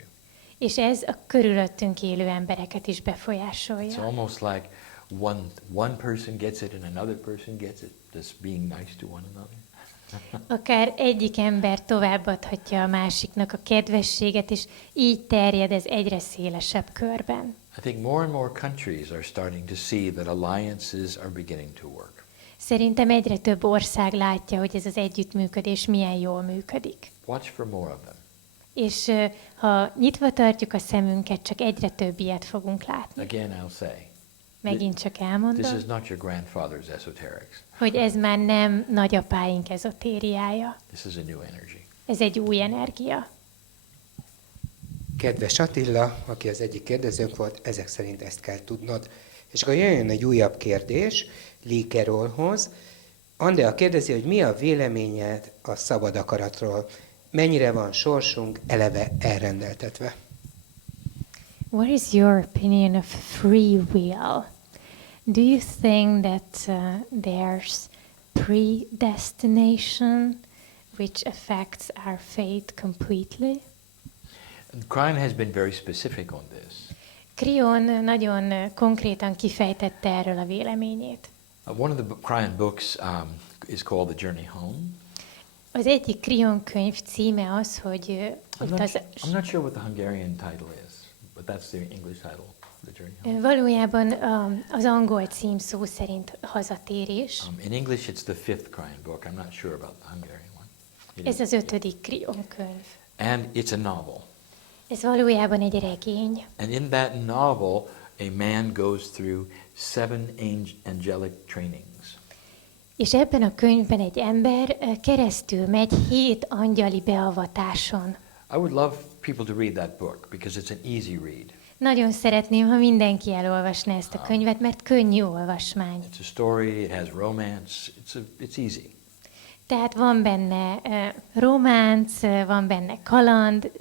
És ez a körülöttünk élő embereket is It's befolyásolja. almost like one person gets it and another person gets it, just being nice to one another. Akár egyik ember továbbadhatja a másiknak a kedvességet, és így terjed ez egyre szélesebb körben. I think more and more countries are starting to see that alliances are beginning to work. Szerintem egyre több ország látja, hogy ez az együttműködés milyen jól működik. Watch for more of them. És ha nyitva tartjuk a szemünket, csak egyre több ilyet fogunk látni. Again, I'll say, Megint csak this elmondom, is not your grandfather's esoterics. hogy ez már nem nagyapáink ezotériája. This is a new energy. Ez egy új energia. Kedves Attila, aki az egyik kérdezőnk volt, ezek szerint ezt kell tudnod. És akkor jöjjön egy újabb kérdés Carrollhoz. Andrea kérdezi, hogy mi a véleményed a szabad akaratról? Mennyire van sorsunk eleve elrendeltetve? What is your opinion of free will? Do you think that there's predestination which affects our fate completely? Crine has been very specific on this. Krion nagyon konkrétan kifejtette erről a véleményét. One of the Crine books is called The Journey Home. Az egyik Krion könyv címe az, hogy I'm not sure what the Hungarian title is, but that's the English title, The Journey Home. Valójában az angol cím szó szerint hazatérés. In English it's the fifth Crine book. I'm not sure about the Hungarian one. Ez az 5. Krion könyv. And it's a novel. Ez valójában egy regény. And in that novel, a man goes through 7 angelic trainings. És ebben a könyvben egy ember keresztül megy 7 angyali beavatáson. I would love people to read that book because it's an easy read. Nagyon szeretném, ha mindenki elolvasná ezt a könyvet, mert könnyű olvasmány. It's a story, it has romance, it's easy. Tehát van benne románc, van benne kaland,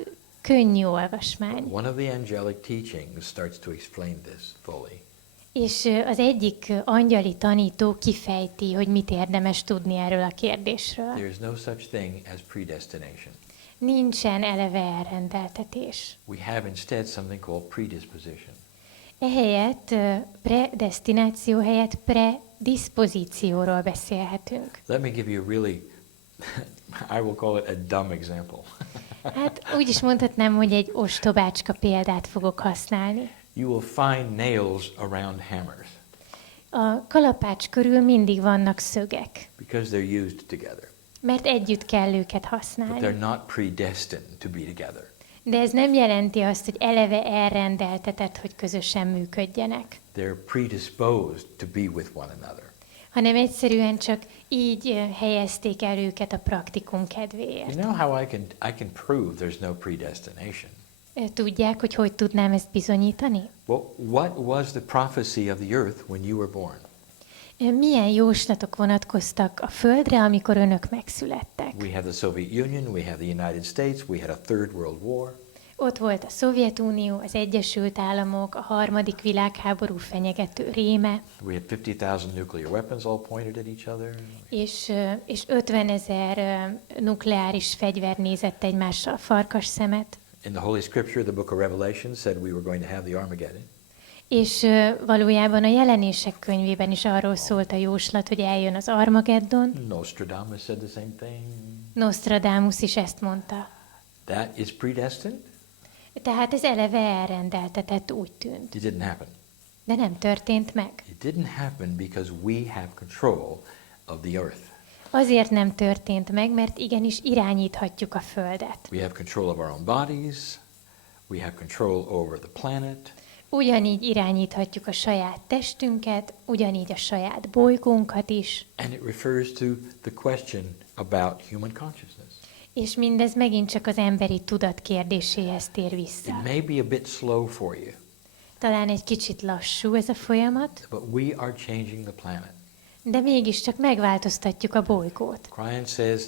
könnyű olvasmány. One of the angelic teachings starts to explain this fully. És az egyik angyali tanító kifejti, hogy mit érdemes tudni erről a kérdésről. There is no such thing as predestination. Nincsen eleve elrendeltetés. We have instead something called predisposition. Ehelyett predestináció helyett predispozícióról beszélhetünk. Let me give you a really, I will call it a dumb example. Hát úgy is mondhatnám, hogy egy ostobácska példát fogok használni. You will find nails around hammers A kalapács körül mindig vannak szögek, because they're used together. mert együtt kell őket But használni. they're not predestined to be together. De ez nem jelenti azt, hogy eleve elrendeltetett, hogy közösen működjenek, They're predisposed to be with one another. hanem egyszerűen csak így helyezték el őket a praktikum kedvéért. You know how I can prove there's no predestination? Tudják, hogy tudnám ezt bizonyítani? Well, what was the prophecy of the earth when you were born? Milyen jóslatok vonatkoztak a Földre, amikor önök megszülettek? We have the Soviet Union, we have the United States, we had a third world war. Ott volt a Szovjetunió, az Egyesült Államok, a harmadik világháború fenyegető réme, We had 50,000 nuclear weapons all pointed at each other. és 50 000 nukleáris fegyver nézett egymással farkas szemet, In the Holy Scripture, the book of Revelation said we were going to have the Armageddon. és valójában a Jelenések könyvében is arról szólt a jóslat, hogy eljön az Armageddon. Nostradamus said the same thing. Nostradamus is ezt mondta. That is predestined? Tehát ez eleve elrendeltetett, úgy tűnt. It didn't happen. De nem történt meg. It didn't happen because we have control of the earth. Azért nem történt meg, mert igenis irányíthatjuk a Földet. We have control of our own bodies. We have control over the planet. Ugyanígy irányíthatjuk a saját testünket, ugyanígy a saját bolygónkat is, And it refers to the question about human consciousness. és mindez megint csak az emberi tudat kérdéséhez tér vissza. It may be a bit slow for you, Talán egy kicsit lassú ez a folyamat, but we are changing the planet. de mégiscsak megváltoztatjuk a bolygót. Krion says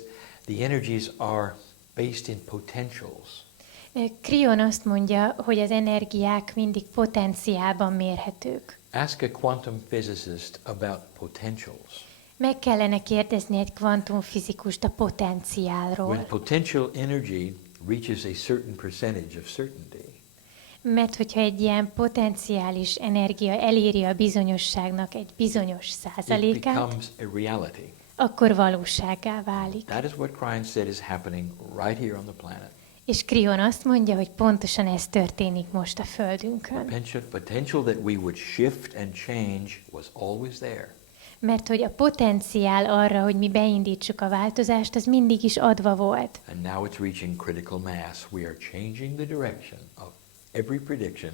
the energies are based in potentials. Krion azt mondja, hogy az energiák mindig potenciálban mérhetők. Ask a quantum physicist about potentials. Meg kellene kérdezni egy kvantumfizikust a potenciálról. When potential energy reaches a certain percentage of certainty, Mert hogyha egy ilyen potenciális energia eléri a bizonyosságnak egy bizonyos it százalékát, becomes a reality. akkor valósággá válik. That is what Christ said is happening right here on the planet. És Krion azt mondja, hogy pontosan ez történik most a Földünkön. Potential that we would shift and change was always there. Mert hogy a potenciál arra, hogy mi beindítsuk a változást, az mindig is adva volt. And now it's reaching critical mass. We are changing the direction of every prediction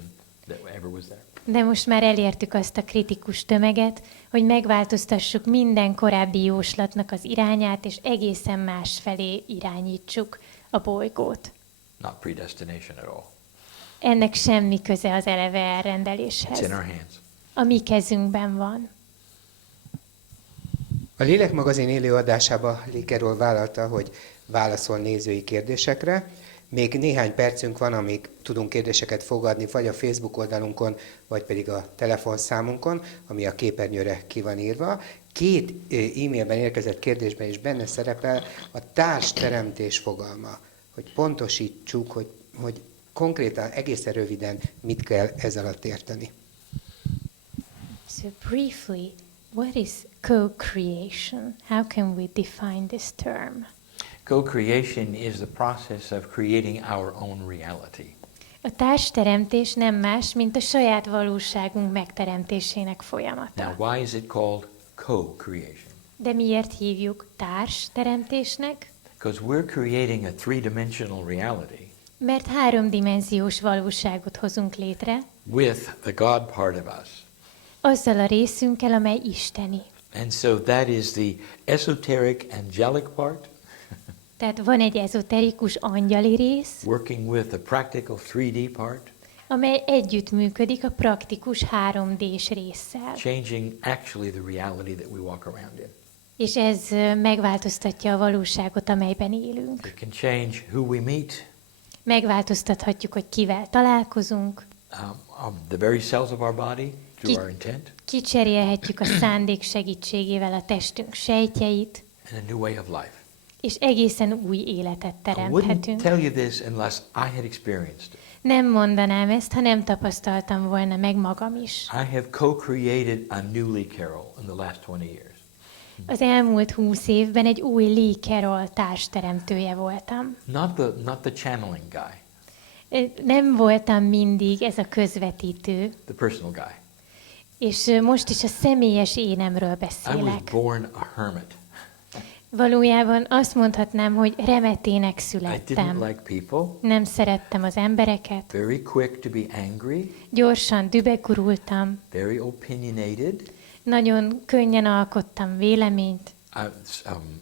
that ever was there. De most már elértük azt a kritikus tömeget, hogy megváltoztassuk minden korábbi jóslatnak az irányát, és egészen más felé irányítsuk a bolygót. Not predestination at all. Ennek semmi köze az eleve It's elrendeléshez. in our hands. A mi kezünkben van. A Lélek magazin élőadásában Carroll vállalta, hogy válaszol nézői kérdésekre. Még néhány percünk van, amíg tudunk kérdéseket fogadni, vagy a Facebook oldalunkon, vagy pedig a telefonszámunkon, ami a képernyőre ki van írva. 2 e-mailben érkezett kérdésben is benne szerepel a társteremtés fogalma, hogy pontosítsuk, hogy konkrétan, egészen röviden mit kell ez alatt érteni. So briefly, what is co-creation? How can we define this term? Co-creation is the process of creating our own reality. A társteremtés nem más, mint a saját valóságunk megteremtésének folyamata. Now, why is it called co-creation? De miért hívjuk társteremtésnek? Because we're creating a three-dimensional reality Mert 3-dimenziós valóságot hozunk létre, with the God part of us. azzal a részünkkel, amely isteni. And so that is the esoteric angelic part, Tehát van egy ezoterikus angyali rész, working with the practical 3D part, amely együttműködik a praktikus 3D-s résszel. changing actually the reality that we walk around in. És ez megváltoztatja a valóságot, amelyben élünk. It can change who we meet, Megváltoztathatjuk, hogy kivel találkozunk, the very cells of our body through our intent, kicserélhetjük a szándék segítségével a testünk sejtjeit, and a new way of life. és egészen új életet I wouldn't teremthetünk. tell you this unless I had experienced it. Nem mondanám ezt, ha nem tapasztaltam volna meg magam is. I have co-created a new Lee Carroll in the last 20 years. Az elmúlt 20 évben egy új Lee Carroll társteremtője voltam. Not the channeling guy, Nem voltam mindig ez a közvetítő, the personal guy. és most is a személyes énemről I was beszélek. born a hermit. Valójában azt mondhatnám, hogy remetének I didn't születtem. like people, Nem szerettem az embereket, very quick to be angry, gyorsan dübegurultam, very opinionated. nagyon könnyen alkottam véleményt,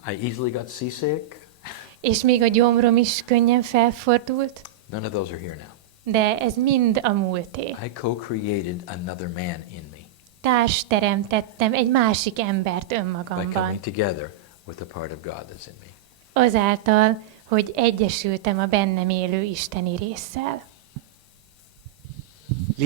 I easily got seasick. és még a gyomrom is könnyen felfordult, None of those are here now. de ez mind a múlté. I co-created another man in me Társ teremtettem egy másik embert by önmagamban, coming together with the part of God that's in me. azáltal, hogy egyesültem a bennem élő isteni résszel.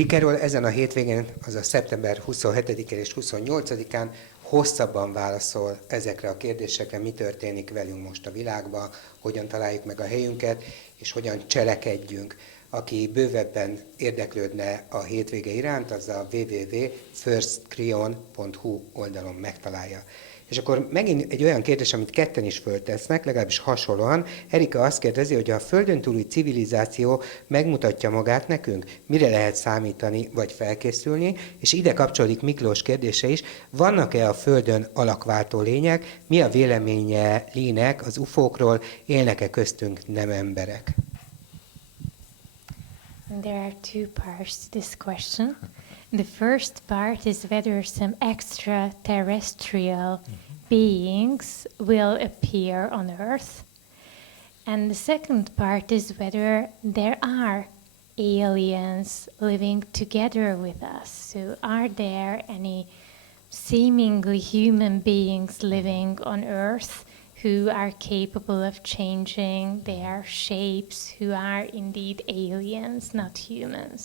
Carroll ezen a hétvégén, azaz szeptember 27-én és 28-án hosszabban válaszol ezekre a kérdésekre, mi történik velünk most a világban, hogyan találjuk meg a helyünket, és hogyan cselekedjünk. Aki bővebben érdeklődne a hétvége iránt, az a www.firstkrion.hu oldalon megtalálja. És akkor megint egy olyan kérdés, amit ketten is föltesznek, legalábbis hasonlóan. Erika azt kérdezi, hogy a Földön túli civilizáció megmutatja magát nekünk, mire lehet számítani vagy felkészülni, és ide kapcsolódik Miklós kérdése is. Vannak-e a Földön alakváltó lények? Mi a véleménye Lee-nek az UFO-król? Élnek-e köztünk nem emberek? There are 2 parts to this question. The first part is whether some extraterrestrial beings will appear on Earth. And the second part is whether there are aliens living together with us. So are there any seemingly human beings living on Earth who are capable of changing their shapes, who are indeed aliens, not humans?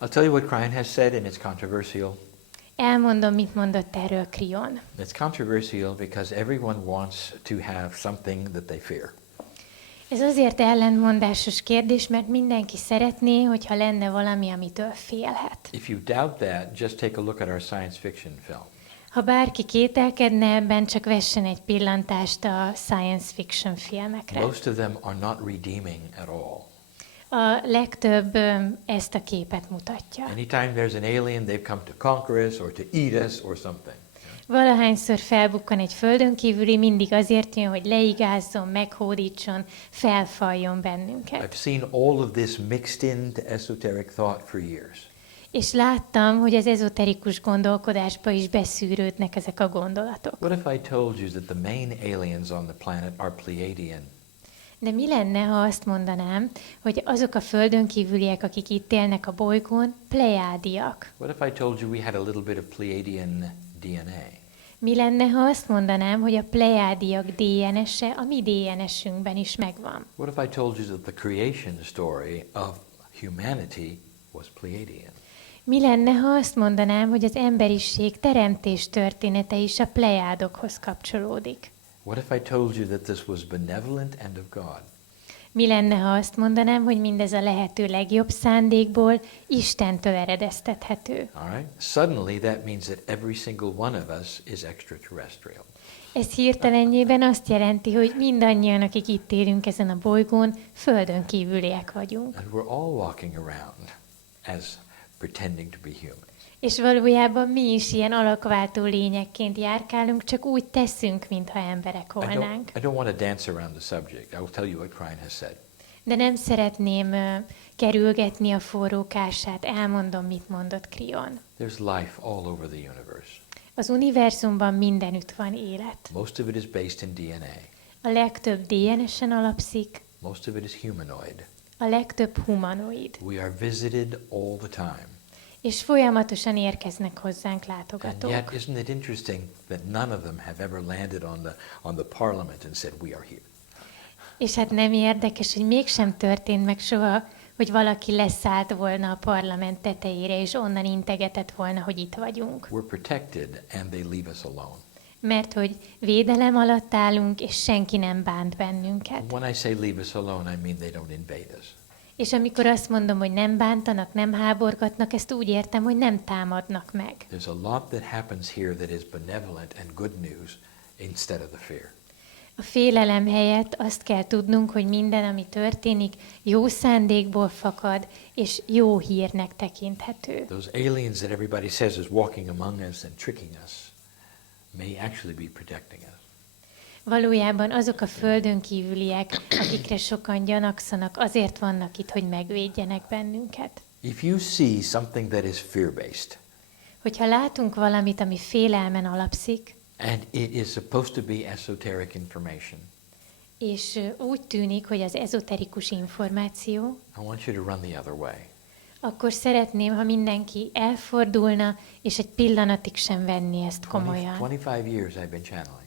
I'll tell you what Krion has said, and it's controversial. Elmondom, mit mondott erről Krion. It's controversial because everyone wants to have something that they fear. Ez azért ellentmondásos kérdés, mert mindenki szeretné, hogyha lenne valami, amitől félhet. If you doubt that, just take a look at our science fiction film. Ha bárki kételkedne ebben, csak vessen egy pillantást a science fiction filmekre. Most of them are not redeeming at all. A legtöbb ezt a képet mutatja. Anytime there's an alien, they've come to conquer us or to eat us or something. Valahányszor felbukkan egy földön kívüli, mindig azért jön, hogy leigázzon, meghódítson, felfaljon bennünket. I've seen all of this mixed into esoteric thought for years. És láttam, hogy az ezoterikus gondolkodásba is beszűrődnek ezek a gondolatok. What if I told you that the main aliens on the planet are Pleiadian? De mi lenne, ha azt mondanám, hogy azok a földön kívüliek, akik itt élnek a bolygón, plejádiak? What if I told you we had a little bit of Pleiadian DNA? Mi lenne, ha azt mondanám, hogy a plejádiak DNS-e a mi DNS-ünkben is megvan? What if I told you that the creation story of humanity was Pleiadian? Mi lenne, ha azt mondanám, hogy az emberiség teremtés története is a plejádokhoz kapcsolódik? What if I told you that this was benevolent and of God? Mi lenne, ha azt mondanám, hogy mindez a lehető legjobb szándékból Istentől eredeztethető? All right? Suddenly that means that every single one of us is extraterrestrial. Ez hirtelenjében azt jelenti, hogy mindannyian, akik itt élünk ezen a bolygón, földön kívüliek vagyunk. And we're all walking around as pretending to be human. És valójában mi is ilyen alakváltó lényekként járkálunk, csak úgy teszünk, mintha emberek volnánk. I don't want to dance around the subject. I will tell you what Krein has said. De nem szeretném kerülgetni a forrókását, elmondom, mit mondott Krion. There's life all over the universe. Az univerzumban mindenütt van élet. Most of it is based in DNA. A legtöbb DNS-en alapszik, Most of it is humanoid. a legtöbb humanoid. We are visited all the time. És folyamatosan érkeznek hozzánk And látogatók. yet, isn't it interesting that none of them have ever landed on the parliament and said, we are here? És hát nem érdekes, hogy mégsem történt meg soha, hogy valaki leszállt volna a parlament tetejére, és onnan integetett volna, hogy itt vagyunk. We're protected and they leave us alone. Mert hogy védelem alatt állunk, és senki nem bánt bennünket. When I say leave us alone, I mean they don't invade us. És amikor azt mondom, hogy nem bántanak, nem háborgatnak, ezt úgy értem, hogy nem támadnak meg. There's a lot that happens here that is benevolent and good news instead of the fear. A félelem helyett azt kell tudnunk, hogy minden, ami történik, jó szándékból fakad, és jó hírnek tekinthető. Those aliens that everybody says is walking among us and tricking us may actually be protecting us. Valójában azok a földön kívüliek, akikre sokan gyanakszanak, azért vannak itt, hogy megvédjenek bennünket. If you see something that is fear-based, Hogyha látunk valamit, ami félelmen alapszik, and it is supposed to be esoteric information, és úgy tűnik, hogy az ezoterikus információ, I want you to run the other way. akkor szeretném, ha mindenki elfordulna, és egy pillanatig sem venni ezt komolyan. 25 years I've been channeling.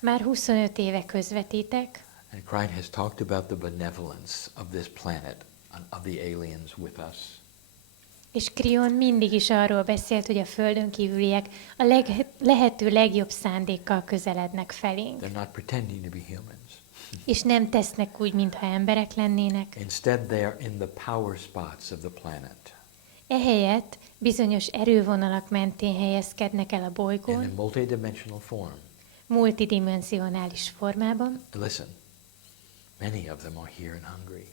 Már 25 éve közvetítek, And Krein has talked about the benevolence of this planet and of the aliens with us. és Krion mindig is arról beszélt, hogy a földön kívüliek a lehető legjobb szándékkal közelednek felénk. They're not pretending to be humans. És nem tesznek úgy, mintha emberek lennének. Instead, they are in the power spots of the planet. Ehelyett bizonyos erővonalak mentén helyezkednek el a In a bolygón, multidimensional form. multidimensionális formában, Listen, many of them are here in Hungary.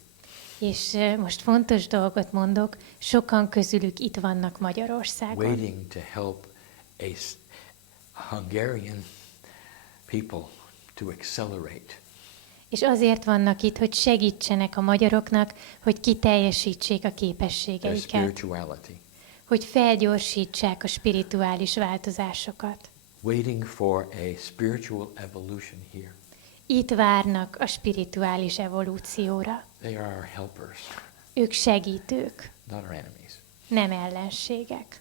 és most fontos dolgot mondok, sokan közülük itt vannak Magyarországon. Waiting to help Hungarian people to accelerate. És azért vannak itt, hogy segítsenek a magyaroknak, hogy kiteljesítsék a Their képességeiket, spirituality. hogy felgyorsítsák a spirituális változásokat. Waiting for a spiritual evolution here. Itt várnak a spirituális evolúcióra. They are our helpers, Ők segítők, not our enemies. nem ellenségek.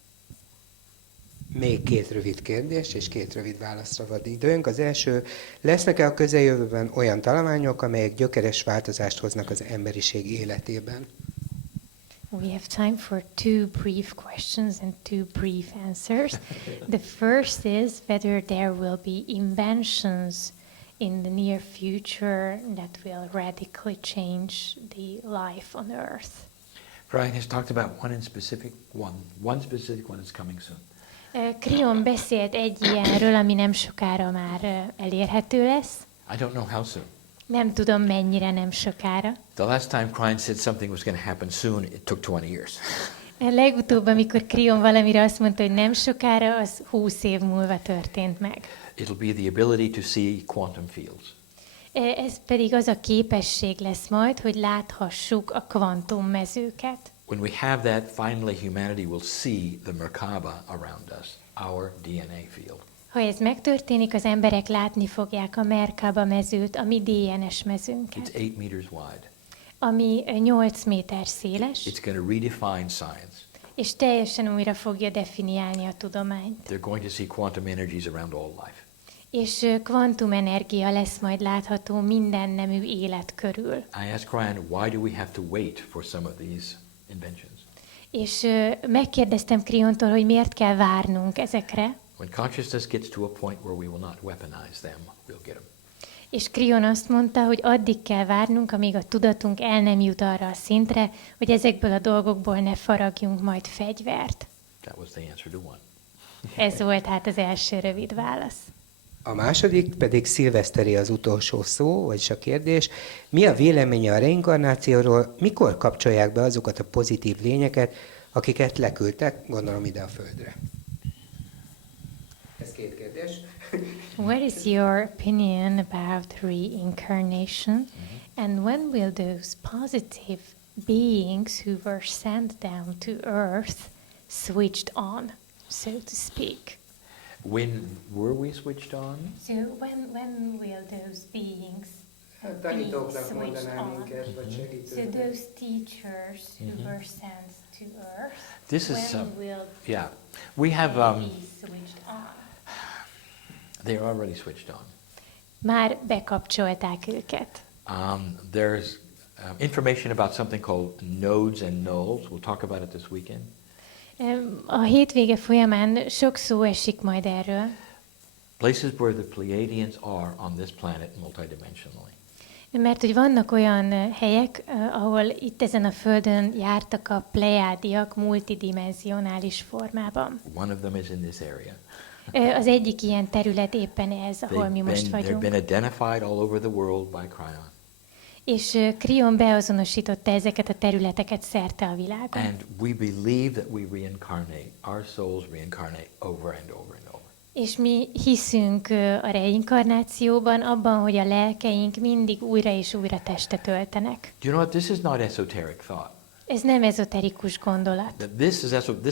Még 2 rövid kérdés és 2 rövid válaszra van időnk. Az első, lesznek-e a közeljövőben olyan találmányok, amelyek gyökeres változást hoznak az emberiség életében? We have time for 2 brief questions and 2 brief answers. The first is whether there will be inventions in the near future that will radically change the life on earth. Brian has talked about one specific one is coming soon. Creon beszélt egy ilyenről, ami nem sokára már elérhető lesz. I don't know how soon. Nem tudom, mennyire nem sokára. The last time Brian said something was going to happen soon, it took 20 years. Legutóbb, amikor Creon valamire azt mondta, hogy nem sokára, az 20 év múlva történt meg. It'll be the ability to see quantum fields. Ez pedig az a képesség lesz majd, hogy láthassuk a kvantummezőket. When we have that, finally humanity will see the Merkaba around us, our DNA field. Ha ez megtörténik, az emberek látni fogják a Merkaba mezőt, a mi DNS mezőnket, It's 8 meters wide. ami 8 méter széles, It's going to redefine science. és teljesen újra fogja definiálni a tudományt. They're going to see quantum energies around all life. És kvantumenergia lesz majd látható minden nemű élet körül. I asked Ryan, why do we have to wait for some of these inventions? És megkérdeztem Creontól, hogy miért kell várnunk ezekre, When consciousness gets to a point where we will not weaponize them, we'll get them. és Creon azt mondta, hogy addig kell várnunk, amíg a tudatunk el nem jut arra a szintre, hogy ezekből a dolgokból ne faragjunk majd fegyvert. That was the answer to one. Ez volt hát az első rövid válasz. A második pedig szilveszteri az utolsó szó, vagyis a kérdés. Mi a véleménye a reinkarnációról, mikor kapcsolják be azokat a pozitív lényeket, akiket leküldtek, gondolom ide a Földre? Ez két kérdés. What is your opinion about reincarnation? And when will those positive beings who were sent down to Earth switched on, so to speak? When were we switched on? So when will those beings Tanítóknak switched mondanám on? minket, vagy So segítőknek. those teachers who were sent to Earth, This is when will yeah. We have they be switched on? they're already switched on. Már bekapcsolták őket. There's information about something called nodes and nulls. We'll talk about it this weekend. A hétvége folyamán sok szó esik majd erről. Places where the Pleiadians are on this planet multidimensionally. Mert hogy vannak olyan helyek, ahol itt ezen a Földön jártak a plejádiak multidimensionális formában. One of them is in this area. Az egyik ilyen terület éppen ez, ahol mi most They've vagyunk. been identified all over the world by Cryon. És Creon beazonosította ezeket a területeket szerte a világon. And we believe that we reincarnate. Our souls reincarnate over and over and over. És mi hiszünk a reinkarnációban, abban, hogy a lelkeink mindig újra és újra testet öltenek. Do you know what? This is not esoteric thought. Ez nem ezoterikus gondolat. This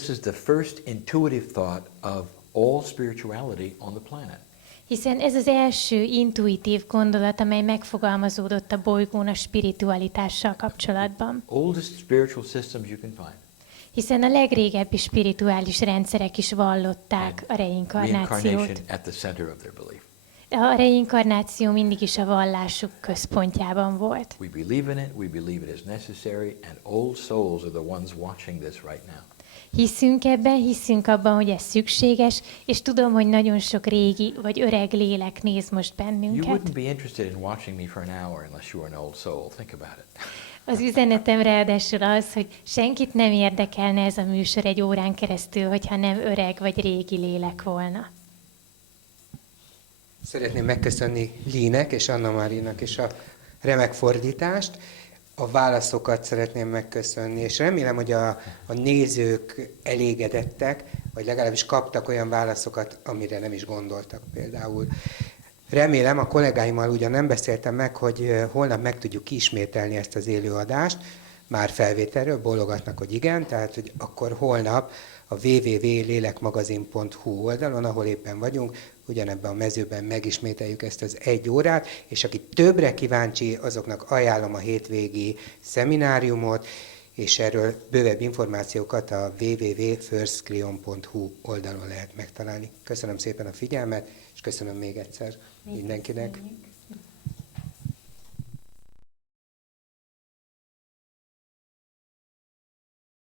is the first intuitive thought of all spirituality on the planet. Hiszen ez az első intuitív gondolat, amely megfogalmazódott a bolygón a spiritualitással kapcsolatban. Oldest spiritual systems you can find. Hiszen a legrégebbi spirituális rendszerek is vallották a reinkarnációt. Reincarnation at the center of their belief. A reinkarnáció mindig is a vallásuk központjában volt. We believe in it, we believe it is necessary, and old souls are the ones watching this right now. Hiszünk ebben, hiszünk abban, hogy ez szükséges, és tudom, hogy nagyon sok régi vagy öreg lélek néz most You bennünket. wouldn't be interested in watching me for an hour unless you were an old soul. Think about it. Az üzenetem ráadásul az, hogy senkit nem érdekelne ez a műsor egy órán keresztül, hogyha nem öreg vagy régi lélek volna. Szeretném megköszönni Línek és Anna Márinak is a remek fordítást. A válaszokat szeretném megköszönni, és remélem, hogy a nézők elégedettek, vagy legalábbis kaptak olyan válaszokat, amire nem is gondoltak például. Remélem, a kollégáimmal ugyan nem beszéltem meg, hogy holnap meg tudjuk ismételni ezt az élőadást, már felvételről, bólogatnak, hogy igen, tehát hogy akkor holnap a www.lélekmagazin.hu oldalon, ahol éppen vagyunk, ugyanebben a mezőben megismételjük ezt az 1 órát, és aki többre kíváncsi, azoknak ajánlom a hétvégi szemináriumot, és erről bővebb információkat a www.firstcreon.hu oldalon lehet megtalálni. Köszönöm szépen a figyelmet, és köszönöm még egyszer mindenkinek.